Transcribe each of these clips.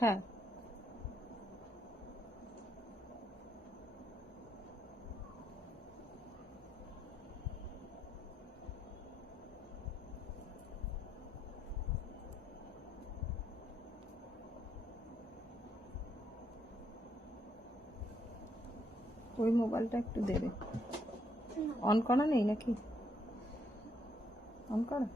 হ্যাঁ ওই মোবাইলটা একটু দেবে। অন করা নেই নাকি? অন করা?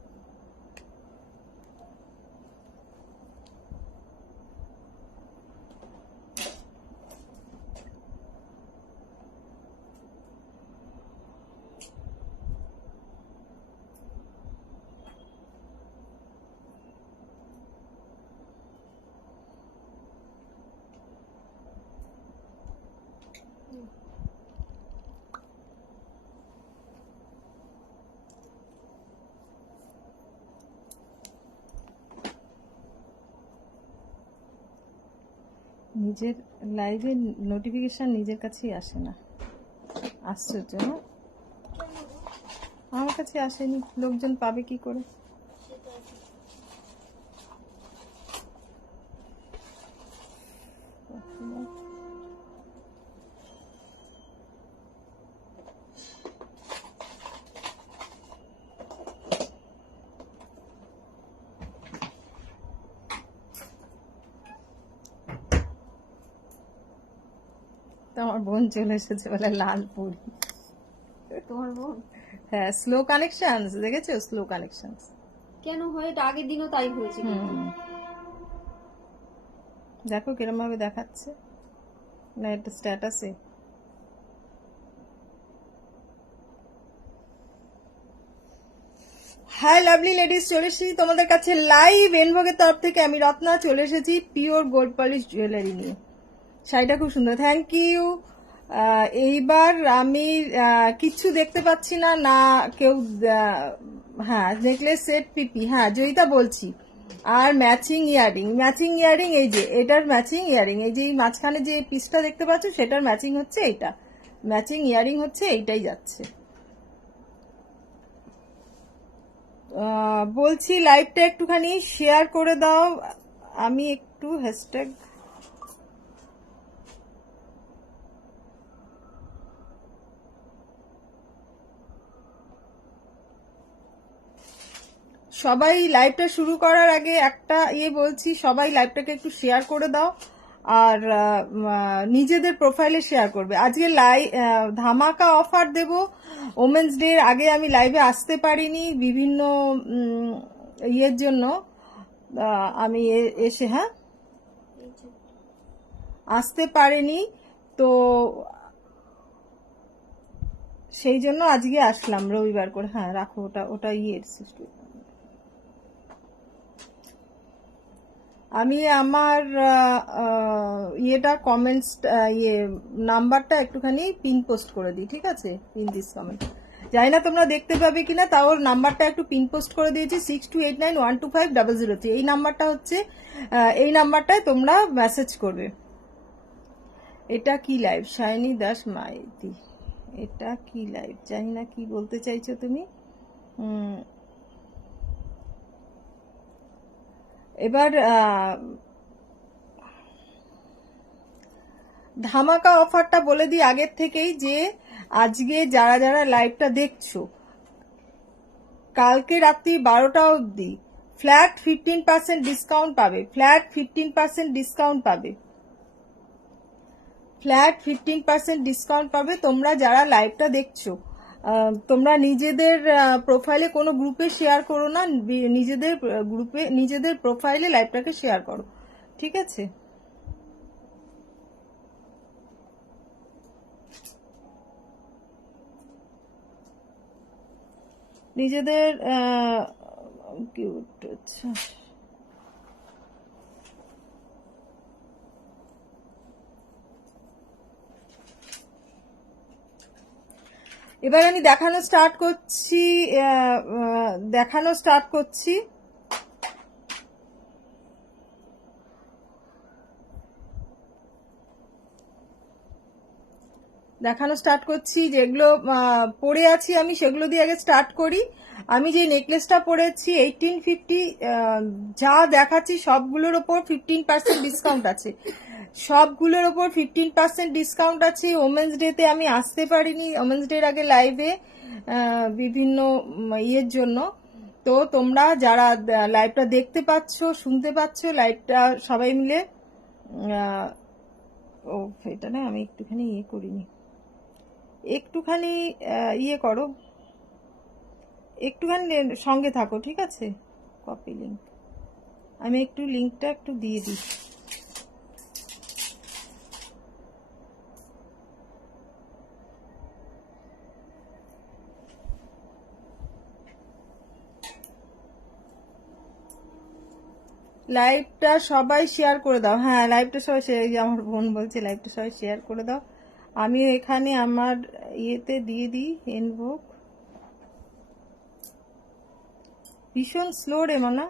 নিজের লাইভে নোটিফিকেশন নিজের কাছেই আসে না, আশ্চর্য না? আমার কাছে আসেনি, লোকজন পাবে কি করে? আমার বোন চলে এসেছে বলে লালপুরি। তোমার বোন? হ্যাঁ, স্লো কানেকশন দেখেছো? স্লো কানেকশন কেন হয় এটা? আগের দিনও তাই হয়েছে। দেখো কিরম ভাবে দেখাচ্ছে না এটা স্ট্যাটাসে। হাই লাভলি লেডিস, চলে এসেছি তোমাদের কাছে লাইভ এনভোগের তরফ থেকে। আমি রত্না চলে এসেছি পিওর গোল্ড পলিশ জুয়েলারি নিয়ে। শাড়িটা খুব সুন্দর, থ্যাংক ইউ। এইবার আমি কিচ্ছু দেখতে পাচ্ছি না, না কেউ। হ্যাঁ, নেকলেস সেট পিপি, হ্যাঁ জয়িতা বলছি। আর ম্যাচিং ইয়ারিং, এই যে এটার ম্যাচিং ইয়ারিং, এই যে এই মাঝখানে যে পিসটা দেখতে পাচ্ছ সেটার ম্যাচিং হচ্ছে এইটা, ম্যাচিং ইয়ারিং হচ্ছে এইটাই যাচ্ছে। বলছি লাইভটা একটুখানি শেয়ার করে দাও। আমি একটু হ্যাশট্যাগ সবাই লাইভটা শুরু করার আগে একটা বলছি, সবাই লাইভটাকে একটু শেয়ার করে দাও আর নিজেদের প্রোফাইলে শেয়ার করবে। আজকে ধামাকা অফার দেব ওমেন্স ডে এর আগে। আমি লাইভে আসতে পারিনি বিভিন্ন ইয়ের জন্য, আমি এসে হ্যাঁ আসতে পারিনি, তো সেই জন্য আজকে আসলাম রবিবার করে। হ্যাঁ রাখো ওটা, ওটা আমি আমার ইয়েটা কমেন্টস নাম্বারটা একটুখানি পিন পোস্ট করে দিই, ঠিক আছে? পিন দিস কমেন্ট, জানি না তোমরা দেখতে পাবে কিনা, তাও নাম্বারটা একটু পিন পোস্ট করে দিয়েছি 6289125003। এই নাম্বারটা হচ্ছে, এই নাম্বারটায় তোমরা মেসেজ করবে। এটা কি লাইভ? শাইনি দাস মাইতি, এটা কি লাইভ? জানি না কি বলতে চাইছো তুমি। এবার ধামাকা অফারটা বলে দিই আগের থেকেই, যে আজকে যারা যারা লাইভটা দেখছো কালকে রাত্রি 12টা অবধি ফ্ল্যাট 15% ডিসকাউন্ট পাবে, ফ্ল্যাট 15% ডিসকাউন্ট পাবে, ফ্ল্যাট 15% ডিসকাউন্ট পাবে। তোমরা যারা লাইভটা দেখছো তোমরা নিজেদের প্রোফাইলে কোনো গ্রুপে শেয়ার করো না, নিজেদের গ্রুপে নিজেদের প্রোফাইলে লাইভটাকে শেয়ার করো, ঠিক আছে? নিজেদের কিউট, আচ্ছা এবার আমি দেখানো স্টার্ট করছি। দেখানো স্টার্ট করছি। যেগুলো পরে আছি আমি সেগুলো দিয়ে আগে স্টার্ট করি। আমি যে নেকলেসটা পরেছি 1850, যা দেখাচ্ছি সবগুলোর ওপর 15% ডিসকাউন্ট আছে, সবগুলোর ওপর 15% ডিসকাউন্ট আছে। ওমেন্স ডেতে আমি আসতে পারিনি, ওমেন্স ডের আগে লাইভে বিভিন্ন ইয়ের জন্য। তো তোমরা যারা লাইভটা দেখতে পাচ্ছ, শুনতে পাচ্ছ, লাইভটা সবাই মিলে ও এটা না, আমি একটুখানি ইয়ে করিনি, একটুখানি ইয়ে করো, একটুখানি সঙ্গে থাকো, ঠিক আছে? কপি লিঙ্ক, আমি একটু লিঙ্কটা একটু দিয়ে দিই। লাইভটা সবাই শেয়ার করে দাও। হ্যাঁ, লাইভটা সবাই শেয়ার, আমার বোন বলছে লাইভটা সবাই শেয়ার করে দাও। আমি এখানে আমার ইয়েতে দিয়ে দিই ইনভোক। ভীষণ স্লো রে মানা।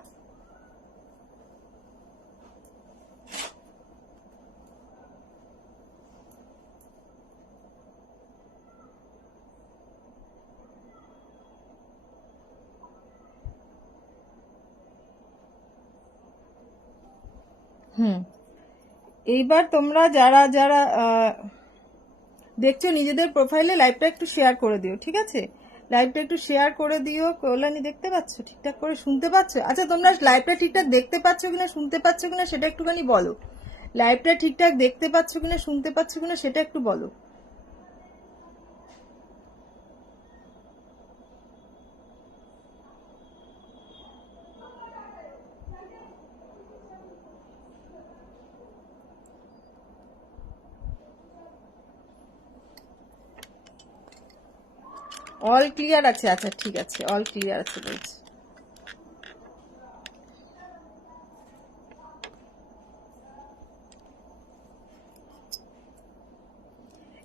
এইবার তোমরা যারা যারা দেখছো নিজেদের প্রোফাইলে লাইভটা একটু শেয়ার করে দিও, ঠিক আছে? লাইভটা একটু শেয়ার করে দিও। কল্যাণী দেখতে পাচ্ছ, ঠিকঠাক করে শুনতে পাচ্ছ? আচ্ছা, তোমরা লাইভটা ঠিকঠাক দেখতে পাচ্ছ কিনা, শুনতে পাচ্ছ কিনা সেটা একটুখানি বলো। লাইভটা ঠিকঠাক দেখতে পাচ্ছ কিনা, শুনতে পাচ্ছ কিনা সেটা একটু বলো। অল ক্লিয়ার আছে? আচ্ছা ঠিক আছে, অল ক্লিয়ার আছে বলছি।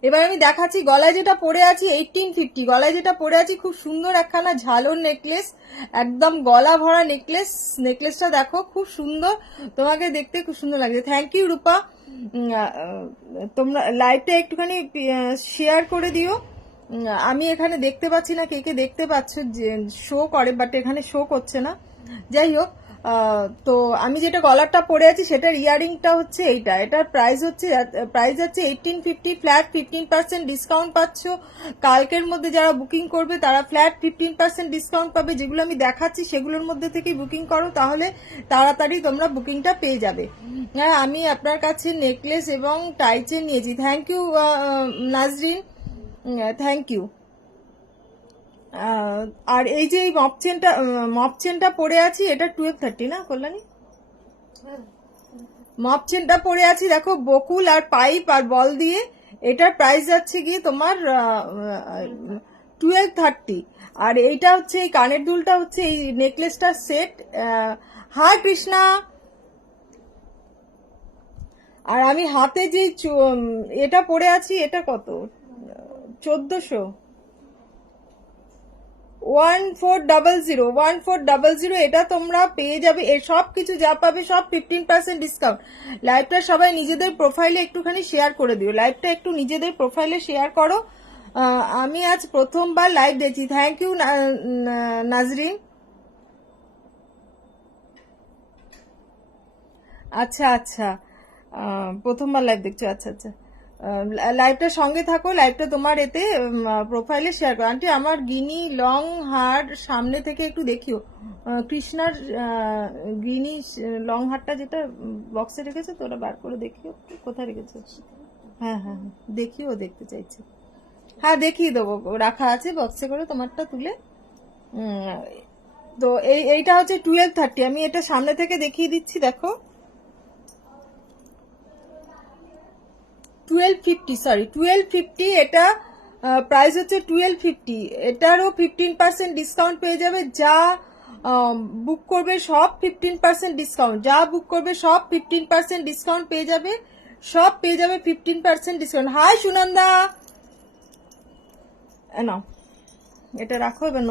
এবার আমি দেখাচ্ছি গলায় যেটা পরে আছি 1850, গলায় যেটা পরে আছি খুব সুন্দর একখানা ঝালর নেকলেস, একদম গলা ভরা নেকলেস। নেকলেসটা দেখো খুব সুন্দর, তোমাকে দেখতে খুব সুন্দর লাগছে। থ্যাংক ইউ রূপা। তোমরা লাইভটা একটুখানি শেয়ার করে দিও। আমি এখানে দেখতে পাচ্ছি না কে কে দেখতে পাচ্ছ, যে শো করে বাট এখানে শো করছে না। যাই হোক, তো আমি যেটা গলারটা পরে আছি সেটার ইয়ারিংটা হচ্ছে এইটা। এটার প্রাইস হচ্ছে 1850, ফ্ল্যাট 15% ডিসকাউন্ট পাচ্ছ। কালকের মধ্যে যারা বুকিং করবে তারা ফ্ল্যাট 15% ডিসকাউন্ট পাবে। যেগুলো আমি দেখাচ্ছি সেগুলোর মধ্যে থেকে বুকিং করো, তাহলে তাড়াতাড়ি তোমরা বুকিংটা পেয়ে যাবে। হ্যাঁ, আমি আপনার কাছে নেকলেস এবং টাইচেন নিয়েছি। Thank you Nazrin, thank you. আর এই যে এই মপ চেনটা পরে আছি, এটা 1230 না কল্যাণী? মপ চেনটা পরে আছি দেখো, বকুল আর পাইপ আর বল দিয়ে। এটার প্রাইস যাচ্ছে গিয়ে তোমার 1230। আর এইটা হচ্ছে এই কানের দুলটা হচ্ছে এই নেকলেসটার সেট। হাই কৃষ্ণা। আর আমি হাতে যে এটা পরে আছি, এটা কত? 1400। 1400, এটা তোমরা পেয়ে যাবে। এর সব কিছু যা পাবে সব 15% ডিসকাউন্ট। লাইভটা সবাই নিজেদের প্রোফাইলে একটুখানি শেয়ার করে দিও, লাইভটা একটু নিজেদের প্রোফাইলে শেয়ার করো। আমি আজ প্রথমবার লাইভ দেখছি। Thank you Nazrin. আচ্ছা আচ্ছা, প্রথমবার লাইভ দেখছো, আচ্ছা আচ্ছা। লাইভটা সঙ্গে থাকো, লাইভটা তোমার এতে প্রোফাইলে শেয়ার করো। আন্টি আমার গিনি লং হার সামনে থেকে একটু দেখিও। কৃষ্ণার গিনি লং হারটা যেটা বক্সে রেখেছে তো ওটা বার করে দেখিও, কোথায় রেখেছে? হ্যাঁ হ্যাঁ হ্যাঁ, দেখিও, দেখতে চাইছে। হ্যাঁ দেখিয়ে দেবো, রাখা আছে বক্সে করে তোমারটা তুলে। তো এইটা হচ্ছে 1230। আমি এটা সামনে থেকে দেখিয়ে দিচ্ছি, দেখো 1250, এটা প্রাইস হচ্ছে 1250। এটারও 15% ডিসকাউন্ট পেয়ে যাবে। যা বুক করবে সব 15% ডিসকাউন্ট, যা বুক করবে সব 15% ডিসকাউন্ট পেয়ে যাবে, সব পেয়ে যাবে 15% ডিসকাউন্ট। হাই সুনন্দা, নাও এটা রাখো, এবার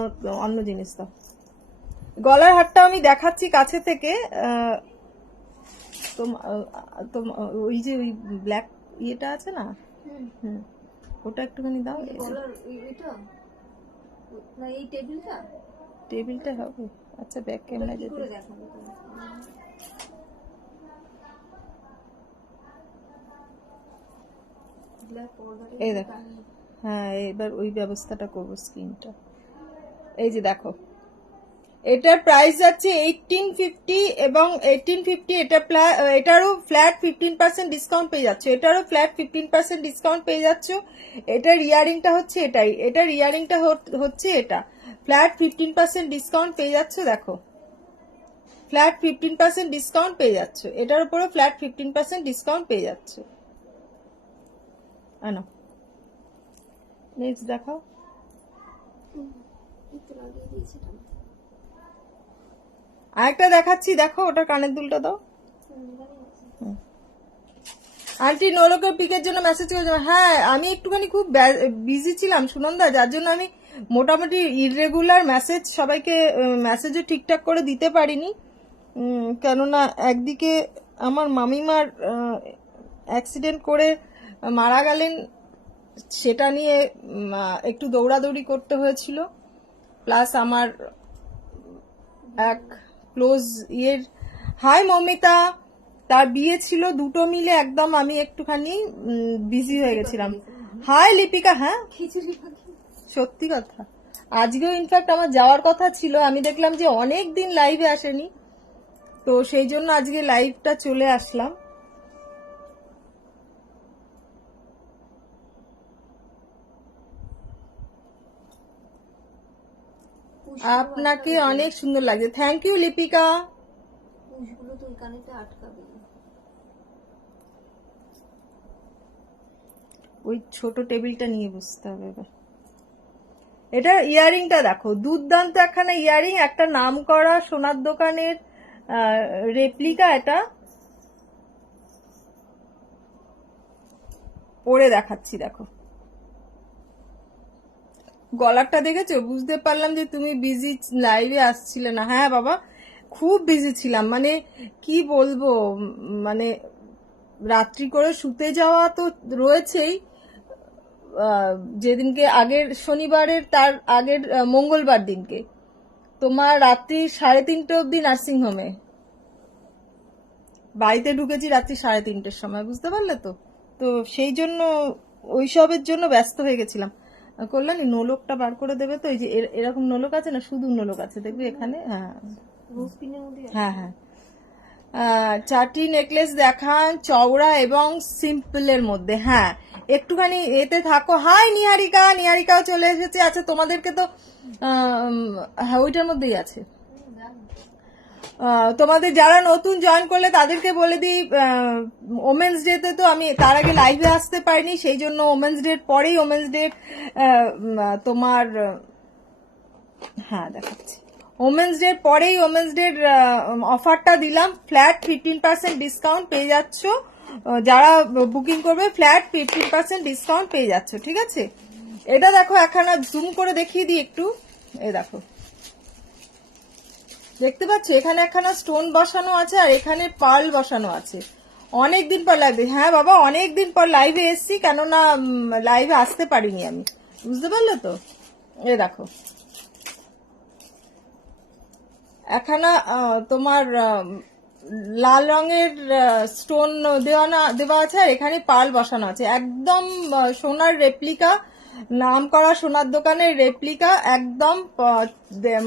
অন্য জিনিস দাও। গলার হারটা আমি দেখাচ্ছি কাছে থেকে। ওই যে ওই ব্ল্যাক ইয়েটা আছে না, ওটা একটুখানি দাও। গলার এটা না, এই টেবিলটা টেবিলটা হবে, আচ্ছা ব্যাক ওটা ক্যামেরা কি যেতে। করে দেখাবো তোমাকে? ব্ল্যাক পর্দাটা এই একটু দেখো, টানিয়ে। হ্যাঁ এবার ওই ব্যবস্থাটা করবো স্ক্রিনটা। এই যে দেখো, এটার প্রাইস যাচ্ছে 1850 এবং 1850 এটারও ফ্ল্যাট 15% ডিসকাউন্ট পেয়ে যাচ্ছে, এটারও ফ্ল্যাট 15% ডিসকাউন্ট পেয়ে যাচ্ছ। এটার ইয়ারিংটা হচ্ছে এটাই, এটার ইয়ারিংটা হচ্ছে এটা, ফ্ল্যাট 15% ডিসকাউন্ট পেয়ে যাচ্ছ। দেখো ফ্ল্যাট 15% ডিসকাউন্ট পেয়ে যাচ্ছ, এটার উপরে ফ্ল্যাট 15% ডিসকাউন্ট পেয়ে যাচ্ছ। আনো নেক্সট দেখাও। একটু লাগিয়ে দিয়েছি এটা। আরেকটা দেখাচ্ছি, দেখো ওটার কানের দুলটা দাও। আন্টি নোলকের পিকের জন্য মেসেজ করেছিল, হ্যাঁ আমি একটুখানি খুব বিজি ছিলাম সুনন্দা, যার জন্য আমি মোটামুটি ইররেগুলার মেসেজ সবাইকে মেসেজও ঠিকঠাক করে দিতে পারিনি। কেননা একদিকে আমার মামিমার অ্যাক্সিডেন্ট করে মারা গেলেন, সেটা নিয়ে একটু দৌড়াদৌড়ি করতে হয়েছিল, প্লাস আমার এক ক্লোজ ইয়ের, হাই মমিতা, তার বিয়ে ছিল, দুটো মিলে একদম আমি একটুখানি বিজি হয়ে গেছিলাম। হাই লিপিকা, হ্যাঁ খিচুড়ি পাখি। সত্যি কথা, আজকেও ইনফ্যাক্ট আমার যাওয়ার কথা ছিল, আমি দেখলাম যে অনেক দিন লাইভে আসেনি, তো সেই জন্য আজকে লাইভটা চলে আসলাম। আপনাকে অনেক সুন্দর লাগছে, থ্যাংক ইউ লিপিকা। পুষগুলো তো ওই কানেতে আটকাবে। ওই ছোট টেবিলটা নিয়ে বসতে হবে এবার। এটা ইয়ারিংটা দেখো, দুর্দান্ত একখানা ইয়ারিং, একটা নাম করা সোনার দোকানের রেপ্লিকা। এটা পরে দেখাচ্ছি, দেখো গলারটা দেখেছো, বুঝতে পারলাম যে তুমি বিজি, লাইভে আসছিলে না। হ্যাঁ বাবা, খুব বিজি ছিলাম, মানে কি বলবো, মানে রাত্রি করে শুতে যাওয়া তো রয়েছেই, যেদিনকে আগের শনিবারের তার আগের মঙ্গলবার দিনকে তোমার রাত্রি 3:30 অব্দি নার্সিং হোমে, বাড়িতে ঢুকেছি রাত্রি 3:30-র সময়, বুঝতে পারলে তো। তো সেই জন্য ওইসবের জন্য ব্যস্ত হয়ে গেছিলাম। কল্যাণী নোলকটা বার করে দেবে তো, এই যে এরকম নোলক আছে না, শুধু নোলক আছে দেখবি এখানে, হ্যাঁ রোজপিনের মধ্যে হ্যাঁ হ্যাঁ। চারটি নেকলেস দেখান, চওড়া এবং সিম্পলের মধ্যে। হ্যাঁ একটুখানি এতে থাকো। হাই নিহারিকা, নিহারিকাও চলে এসেছে। আচ্ছা তোমাদেরকে তো হ্যাঁ ওইটার মধ্যেই আছে। তোমাদের যারা নতুন জয়েন করলে তাদেরকে বলে দিই, ওমেন্স ডেতে তো আমি তার আগে লাইভে আসতে পারিনি, সেই জন্য ওমেন্স ডের পরেই ওমেন্স ডে তোমার, হ্যাঁ দেখাচ্ছি, ওমেন্স ডের পরেই ওমেন্স ডের অফারটা দিলাম, ফ্ল্যাট 15% ডিসকাউন্ট পেয়ে যাচ্ছ, যারা বুকিং করবে ফ্ল্যাট 15% ডিসকাউন্ট পেয়ে যাচ্ছ, ঠিক আছে। এটা দেখো, একখানা জুম করে দেখিয়ে দিই একটু, এই দেখো, দেখতে পাচ্ছ এখানে একখানা স্টোন বসানো আছে আর এখানে পার্ল বসানো আছে। অনেকদিন পর লাইভে, হ্যাঁ বাবা অনেকদিন পর লাইভে এসছি, কেননা লাইভে আসতে পারিনি আমি, বুঝতে পারলে তো। এই দেখো একখানা তোমার লাল রঙের স্টোন দেওয়া আছে আর এখানে পার্ল বসানো আছে, একদম সোনার রেপ্লিকা, নাম করা সোনার দোকানের রেপ্লিকা একদম।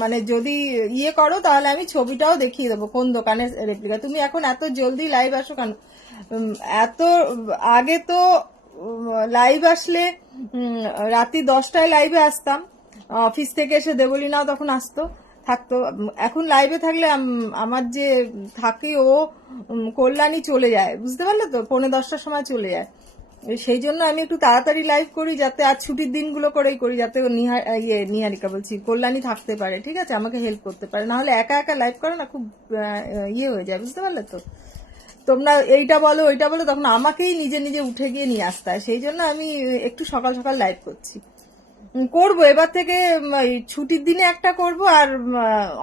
মানে যদি ইয়ে করো তাহলে আমি ছবিটাও দেখিয়ে দেবো কোন দোকানের রেপ্লিকা। তুমি এখন এত জলদি লাইভ আসো কেন? এত আগে তো লাইভ আসলে রাত্রি 10টায় লাইভে আসতাম, অফিস থেকে এসে দেবলীনাও তখন আসতো থাকতো। এখন লাইভে থাকলে আমার যে থাকে ও কল্যাণী চলে যায়, বুঝতে পারলে তো, 9:45টার সময় চলে যায়। সেই জন্য আমি একটু তাড়াতাড়ি লাইভ করি, যাতে আজ ছুটির দিনগুলো করেই করি, যাতে নিহারিকা বলছি কল্যাণী থাকতে পারে, ঠিক আছে, আমাকে হেল্প করতে পারে। নাহলে একা একা লাইভ করে না খুব ইয়ে হয়ে যায়, বুঝতে পারলে তো। তোমরা এইটা বলো ওইটা বলো, তখন আমাকেই নিজে নিজে উঠে গিয়ে নিয়ে আসতে হয়, সেই জন্য আমি একটু সকাল সকাল লাইভ করছি। করব এবার থেকে, ছুটির দিনে একটা করব, আর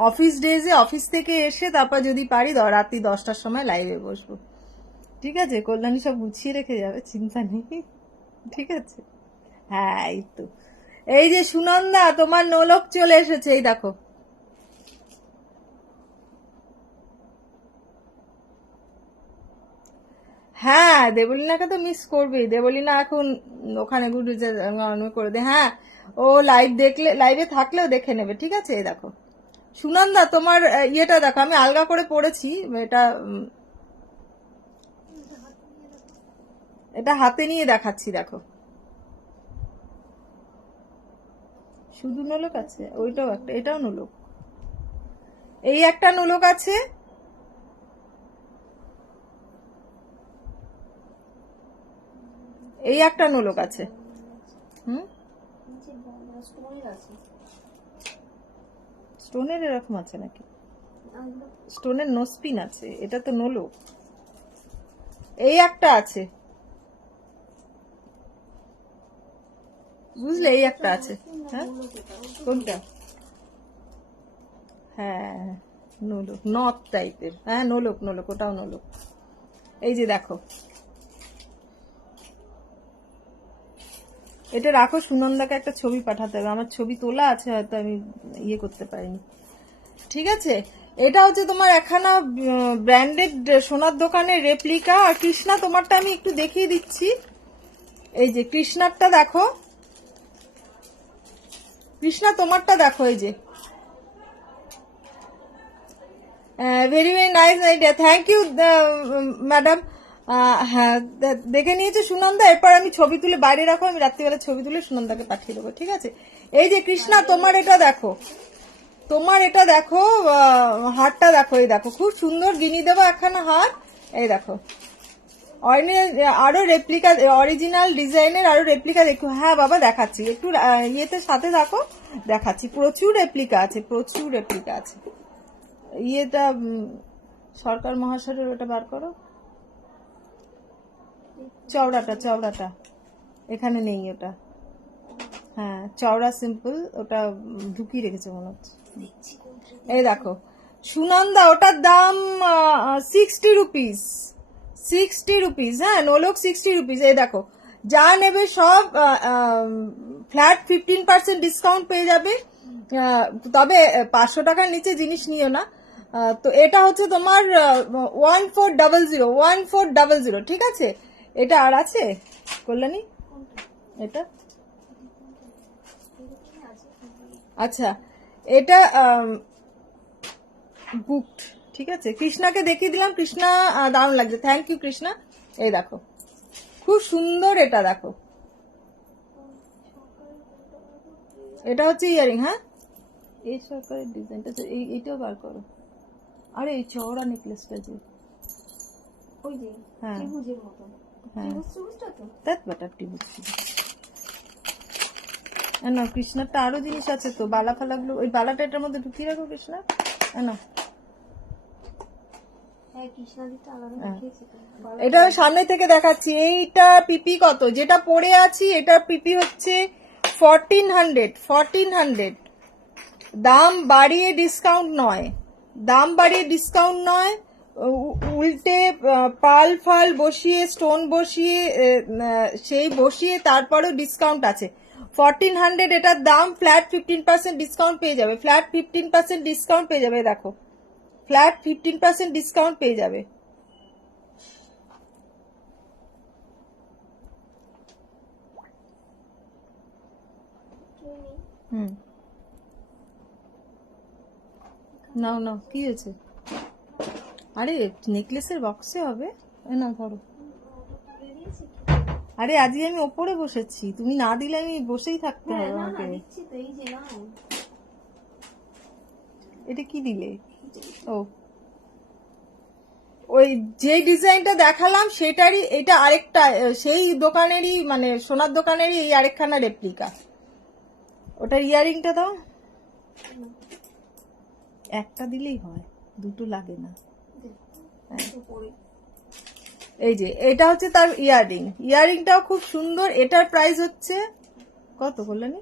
অফিস ডেজে অফিস থেকে এসে তারপর যদি পারি রাত্রি 10টার সময় লাইভে বসবো, ঠিক আছে। কল্যাণী সব গুছিয়ে রেখে যাবে, চিন্তা নেই, ঠিক আছে। হ্যাঁ এই তো, এই যে সুনন্দা তোমার নোলক চলে এসেছে, এই দেখো। হ্যাঁ দেবলীনাকে তো মিস করবেই, দেবলীনা এখন ওখানে গুডু করে দে। হ্যাঁ ও লাইভ দেখলে, লাইভে থাকলেও দেখে নেবে, ঠিক আছে। এই দেখো সুনন্দা তোমার ইয়েটা দেখো, আমি আলগা করে পড়েছি এটা, এটা হাতে নিয়ে দেখাচ্ছি, দেখো। শুধু নোলক আছে, ওইটাও একটা, এটাও নোলক, এই একটা নোলক আছে, এই একটা নোলক আছে। হুম, স্টোনের আছে। স্টোনের এরকম আছে নাকি? আলগা। স্টোনের নোসপিন আছে, এটা তো নোলক। এই একটা আছে, বুঝলে, এই একটা আছে। হ্যাঁ কোনটা? হ্যাঁ নোলক, নথ টাইপের, হ্যাঁ নোলক, নোলক, ওটাও নোলক। এই যে দেখো, এটা রাখো, সুনন্দাকে একটা ছবি পাঠাতে হবে, আমার ছবি তোলা আছে, হয়তো আমি ইয়ে করতে পারিনি, ঠিক আছে। এটা হচ্ছে তোমার একখানা ব্র্যান্ডেড সোনার দোকানের রেপ্লিকা। আর কৃষ্ণা তোমারটা আমি একটু দেখিয়ে দিচ্ছি, এই যে কৃষ্ণারটা দেখো, কৃষ্ণা তোমারটা দেখো, এই যে very very nice idea, thank you madam. হ্যাঁ দেখে নিয়েছে সুনন্দা, এরপর আমি ছবি তুলে বাইরে রাখো, আমি রাত্রিবেলা ছবি তুলে সুনন্দাকে পাঠিয়ে দেবো, ঠিক আছে। এই যে কৃষ্ণা তোমার এটা দেখো, তোমার এটা দেখো, হারটা দেখো, এই দেখো খুব সুন্দর, গিনি দেবো একখানা হার, এই দেখো। আরো রেপ্লিকা, অরিজিনাল ডিজাইনের আরো রেপ্লিকা দেখো। হ্যাঁ বাবা দেখাচ্ছি, একটু ইয়েতে সাথে থাকো, দেখাচ্ছি, প্রচুর রেপ্লিকা আছে, প্রচুর রেপ্লিকা আছে। ইয়েটা সরকার মহাশয়ের ওটা বার করো, চওড়াটা, চওড়াটা এখানে নেই ওটা, হ্যাঁ চওড়া সিম্পল, ওটা ঢুকিয়ে রেখেছে মনে হচ্ছে। এই দেখো সুনন্দা, ওটার দাম 60 রুপিস, 60 রুপিস, হ্যাঁ নোলক 60 রুপিস। এই দেখো যা নেবে সব ফ্ল্যাট 15% ডিসকাউন্ট পেয়ে যাবে, তবে 500 টাকার নিচে জিনিস নিও না। তো এটা হচ্ছে তোমার 1400, 1400, ঠিক আছে। এটা আর আছে কল্যাণী, এটা আচ্ছা, এটা বুকড, ঠিক আছে। কৃষ্ণাকে দেখিয়ে দিলাম, কৃষ্ণা দারুণ লাগছে, থ্যাংক ইউ কৃষ্ণা। এই দেখো খুব সুন্দর, এটা দেখো, এটা হচ্ছে ইয়ারিং, হ্যাঁ এই সরকারের ডিজাইনটা, এইটাও বার করো। আরে এই চওড়া নেকলেসটা যে, ওই যে হ্যাঁ ত্রিভুজের মতো, হ্যাঁ ত্রিভুজটা তো দ্যাট বাটার টিভি। না কৃষ্ণারটা আরো জিনিস আছে তো, বালা ফালাগুলো, ওই বালাটা এটার মধ্যে ঢুকিয়ে রাখো কৃষ্ণা, না হ্যাঁ কৃষ্ণাদিটা আলাদা দেখিয়েছে তো। এটা আমি সামনে থেকে দেখাচ্ছি। এইটা পিপি কত, যেটা পরে আছি এটা পিপি হচ্ছে 1400, 1400। দাম বাড়িয়ে ডিসকাউন্ট নয়, দাম বাড়িয়ে ডিসকাউন্ট নয়, উল্টে পাল ফাল বসিয়ে, স্টোন বসিয়ে, সেই বসিয়ে তারপরেও ডিসকাউন্ট আছে। 1400 এটার দাম, ফ্ল্যাট 15% ডিসকাউন্ট পেয়ে যাবে, ফ্ল্যাট 15% ডিসকাউন্ট পেয়ে যাবে, দেখো ফ্ল্যাট 15% ডিসকাউন্ট পেয়ে যাবে। হুম নাও নাও, কি হয়েছে? আরে নেকলেসের বক্সে হবে, না ধরো। আরে আজকে আমি ওপরে বসেছি, তুমি না দিলে আমি বসেই থাকতে হবে আমাকে। দিচ্ছি তো, এই যে নাও। এটা কি দিলে? ও ওই যে ডিজাইনটা দেখালাম সেটারই এটা আরেকটা, সেই দোকানেরই, মানে সোনার দোকানেরই এই আরেকখানা রেপ্লিকা। ওটা ইয়ারিংটা দাও, একটা দিলেই হয়, দুটো লাগে না। এই যে এটা হচ্ছে তার ইয়ারিং, ইয়ারিংটাও খুব সুন্দর, এটার প্রাইস হচ্ছে কত কল্যাণী?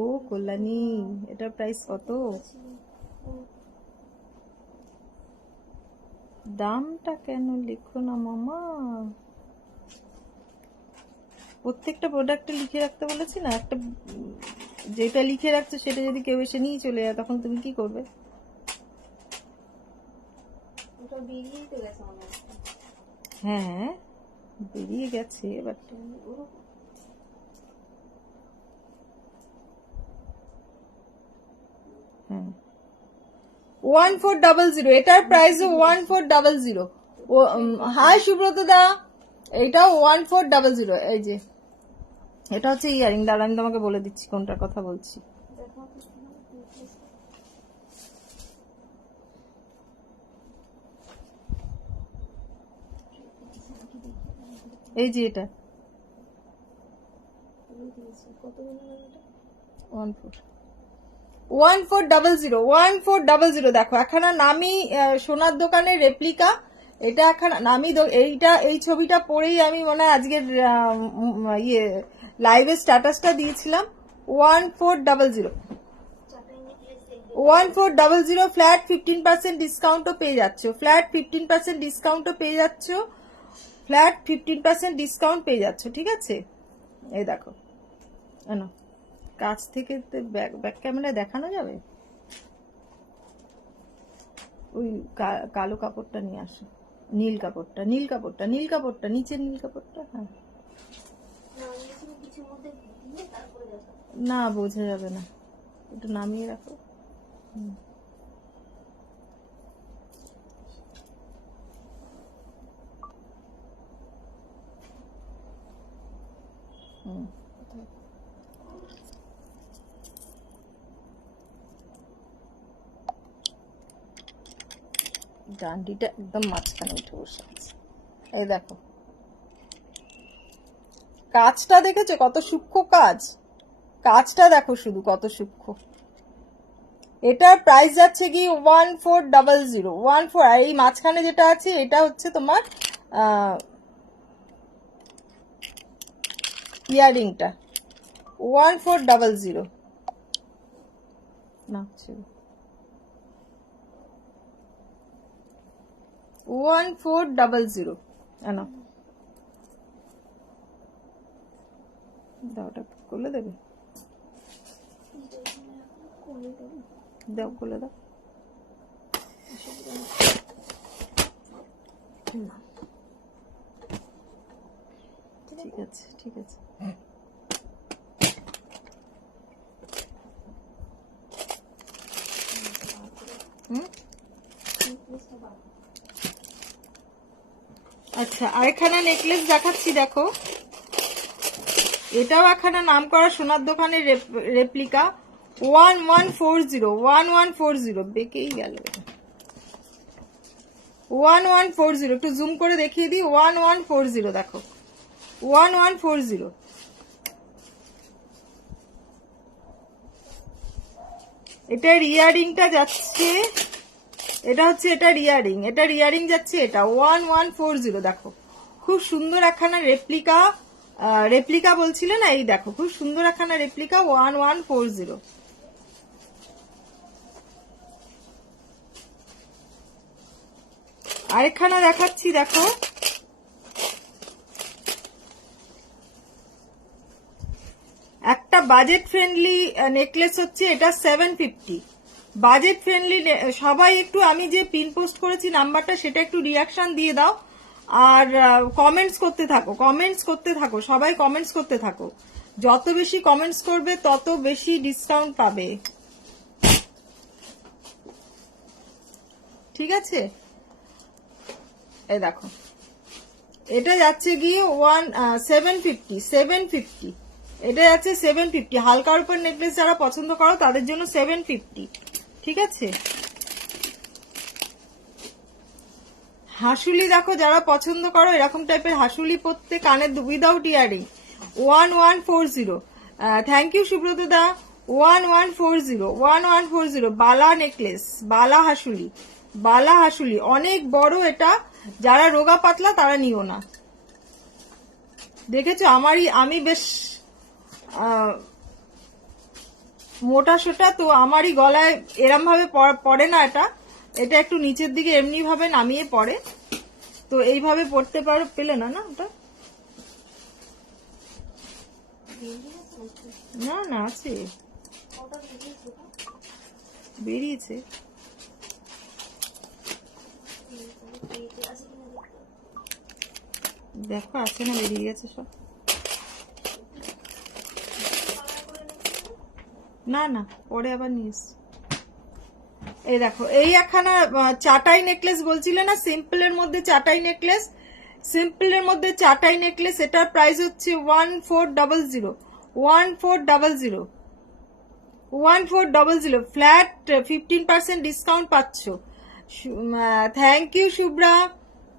ও কল্যাণী, এটার প্রাইস কত? দামটা কেন লিখো না মামা, প্রত্যেকটা প্রোডাক্টে লিখে রাখতে বলেছি না, একটা যেটা লিখে রাখছো সেটা যদি কেউ এসে নিয়ে চলে যায় তখন তুমি কি করবে? ওটা বেরিয়েই তো গেছে মনে হচ্ছে। হ্যাঁ বেরিয়ে গেছে, বাট হ্যাঁ 1400, এটার প্রাইস 1400। ও হাই সুব্রত দা, এইটাও 1400। এই যে এটা হচ্ছে ইয়ারিং, দাঁড়া আমি তোমাকে বলে দিচ্ছি কোনটার কথা বলছি। দেখো এই যে এটা কত বললাম এটা? 1400 দেখো এখানে নামি সোনার দোকানের রেপ্লিকা, এটা এখন নামি এইটা এই ছবিটা পরেই আমি মনে হয় আজকের ইয়ে লাইভে স্ট্যাটাসটা দিয়েছিলাম। 1400 1400 ফ্ল্যাট 15% ডিসকাউন্টও পেয়ে যাচ্ছ, ফ্ল্যাট 15% ডিসকাউন্টও পেয়ে যাচ্ছ, ফ্ল্যাট 15% ডিসকাউন্ট পেয়ে যাচ্ছ। ঠিক আছে, এই দেখো না কাছ থেকে ব্যাক ক্যামেরায় দেখানো যাবে। ওই কালো কাপড়টা নিয়ে আসো, নীল কাপড়টা, নীল কাপড়টা, নীল কাপড়টা, নিচের নীল কাপড়টা। হ্যাঁ কিছুর মধ্যে দিয়ে তারপরে দেখো। না বোঝা যাবে না, একটু নামিয়ে রাখো। হুম হুম ডান্ডিটা একদম মাঝখানে উঠে বসে আছে। এই দেখো কাজটা দেখেছো কত সূক্ষ্ম কাজ, কাজটা দেখো শুধু কত সূক্ষ্ম। এটার প্রাইস যাচ্ছে কি 1400 14। আর এই মাঝখানে যেটা আছে এটা হচ্ছে তোমার ইয়ারিংটা 1400 না 1400 না দাওটা খুলে দেবে, দাও খুলে দাও। ঠিক আছে ঠিক আছে। আচ্ছা আরেকখানা নেকলেস দেখাচ্ছি দেখো, এটাও একখানা নাম করা সোনার দোকানের রেপ্লিকা 1140 বেঁকেই গেল 1140। একটু জুম করে দেখিয়ে দিই 1140 দেখো 1140। এটার ইয়ারিংটা যাচ্ছে, এটা হচ্ছে এটার ইয়ারিং, এটার ইয়ারিং যাচ্ছে এটা 1140 দেখো খুব সুন্দর একখানা রেপ্লিকা, রেপ্লিকা বলছিলে না, এই দেখো খুব সুন্দর একখানা রেপ্লিকা 1140। আরেকখানা দেখাচ্ছি দেখো, একটা বাজেট ফ্রেন্ডলি নেকলেস হচ্ছে এটা 750, বাজেট ফ্রেন্ডলি। সবাই একটু আমি যে পিন পোস্ট করেছি নাম্বারটা সেটা একটু রিয়াকশন দিয়ে দাও আর কমেন্টস করতে থাকো, কমেন্টস করতে থাকো, সবাই কমেন্টস করতে থাকো। যত বেশি কমেন্টস করবে তত বেশি ডিসকাউন্ট পাবে। ঠিক আছে, এই দেখো এটা যাচ্ছে গিয়ে 750, এটা যাচ্ছে 750। হালকার উপর নেকলেস যারা পছন্দ করো তাদের জন্য 750। ঠিক আছে, হাসুলি দেখো যারা পছন্দ করো এরকম টাইপের হাসুলি পরতে কানের without earring 1140। Thank you Subrata দা 1140 বালা নেকলেস, বালা হাসুলি, বালা হাসুলি অনেক বড়। এটা যারা রোগা পাতলা তারা নিও না। দেখেছো আমি বেশ মোটা সোটা, তো আমারই গলায় এরম ভাবে পড়ে না এটা, এটা একটু নিচের দিকে এমনি ভাবে নামিয়ে পড়ে, তো এইভাবে পড়তে পেলে না না ওটা বেরিয়ে গেছে নাকি? না না আছে, কটা বেরিয়েছে তো? বেরিয়েছে। পেটে আছে কিনা দেখতে হবে। দেখো আছে না, বেরিয়ে গেছে সব। কালার করে নেবে। না না, পরে আবার নিস। এই দেখো, এই একখানা চাটাই নেকলেস বলছিলে না, সিম্পলের মধ্যে চাটাই নেকলেস, সিম্পলের মধ্যে চাটাই নেকলেস, এটার প্রাইস হচ্ছে 1400, 1400, 1400 ফ্ল্যাট 15% ডিসকাউন্ট পাচ্ছ। Thank you Shubhra.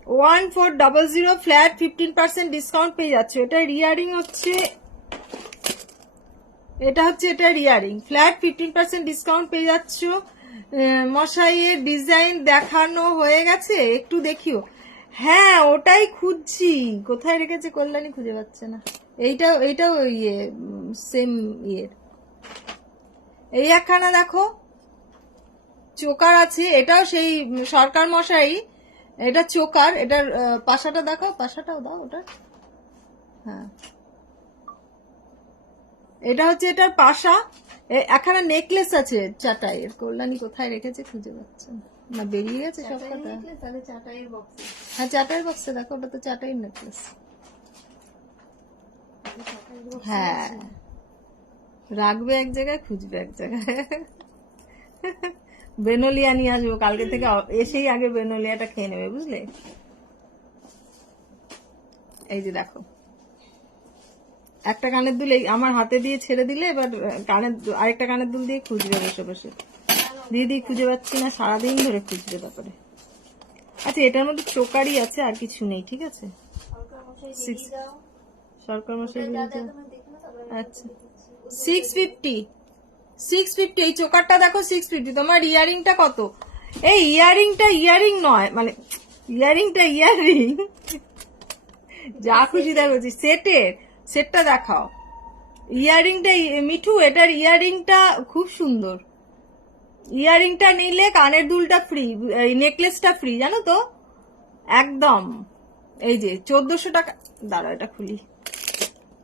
1400 flat 15% discount পেয়ে যাচ্ছ। এটার ইয়ারিং হচ্ছে, এটা হচ্ছে এটার ইয়ারিং, ফ্ল্যাট 15% ডিসকাউন্ট পেয়ে যাচ্ছ। মশাইয়ের ডিজাইন দেখানো হয়ে গেছে, একটু দেখিও। হ্যাঁ ওটাই খুঁজছি, কোথায় রেখেছে কল্যাণী, খুঁজে পাচ্ছে না। এইটাও ইয়ে সেম ইয়ের। এই একখানা দেখো চোকার আছে, এটাও সেই সরকার মশাই, এটা চোকার, এটার পাশাটা দেখো, পাশাটাও দাও ওটা। হ্যাঁ এটা হচ্ছে এটার পাশা। একখানা নেকলেস আছে চাটাইয়ের, কল্যাণী কোথায় রেখেছে খুঁজে পাচ্ছে না, না বেরিয়ে গেছে সব কথা। তাহলে চাটাইয়ের বক্সে। হ্যাঁ চাটাই বক্সে দেখো, ওটা তো চাটাই নেকলেস। হ্যাঁ রাখবে এক জায়গায়, খুঁজবে এক জায়গায়। বেনোলিয়া নিয়ে আসবো কালকে থেকে, এসেই আগে বেনোলিয়াটা খেয়ে নেবে, বুঝলে। এই যে দেখো, একটা কানের দুল এই আমার হাতে দিয়ে ছেড়ে দিলে, এবার আরেকটা কানের দুল দিয়ে খুঁজবে বসে বসে। দিদি খুঁজে পাচ্ছি না, সারাদিন ধরে খুঁজবে তারপরে। আচ্ছা এটার মধ্যে চোকারই আছে, আর কিছু নেই, ঠিক আছে। সরকার মশাই আচ্ছা 650, 650 এই চোকারটা দেখো 650। তোমার ইয়ারিংটা কত? এই ইয়ারিংটা ইয়ারিং নয়, মানে ইয়ারিংটা ইয়ারিং, যা খুশি দেখো, সেটটা দেখাও। ইয়ারিংটা মিঠু, এটার ইয়ারিংটা খুব সুন্দর। ইয়ারিংটা নিলে কানের দুলটা ফ্রি, নেকলেসটা ফ্রি, জানো তো একদম। এই যে 1400 টাকা, দাঁড়া এটা খুলি,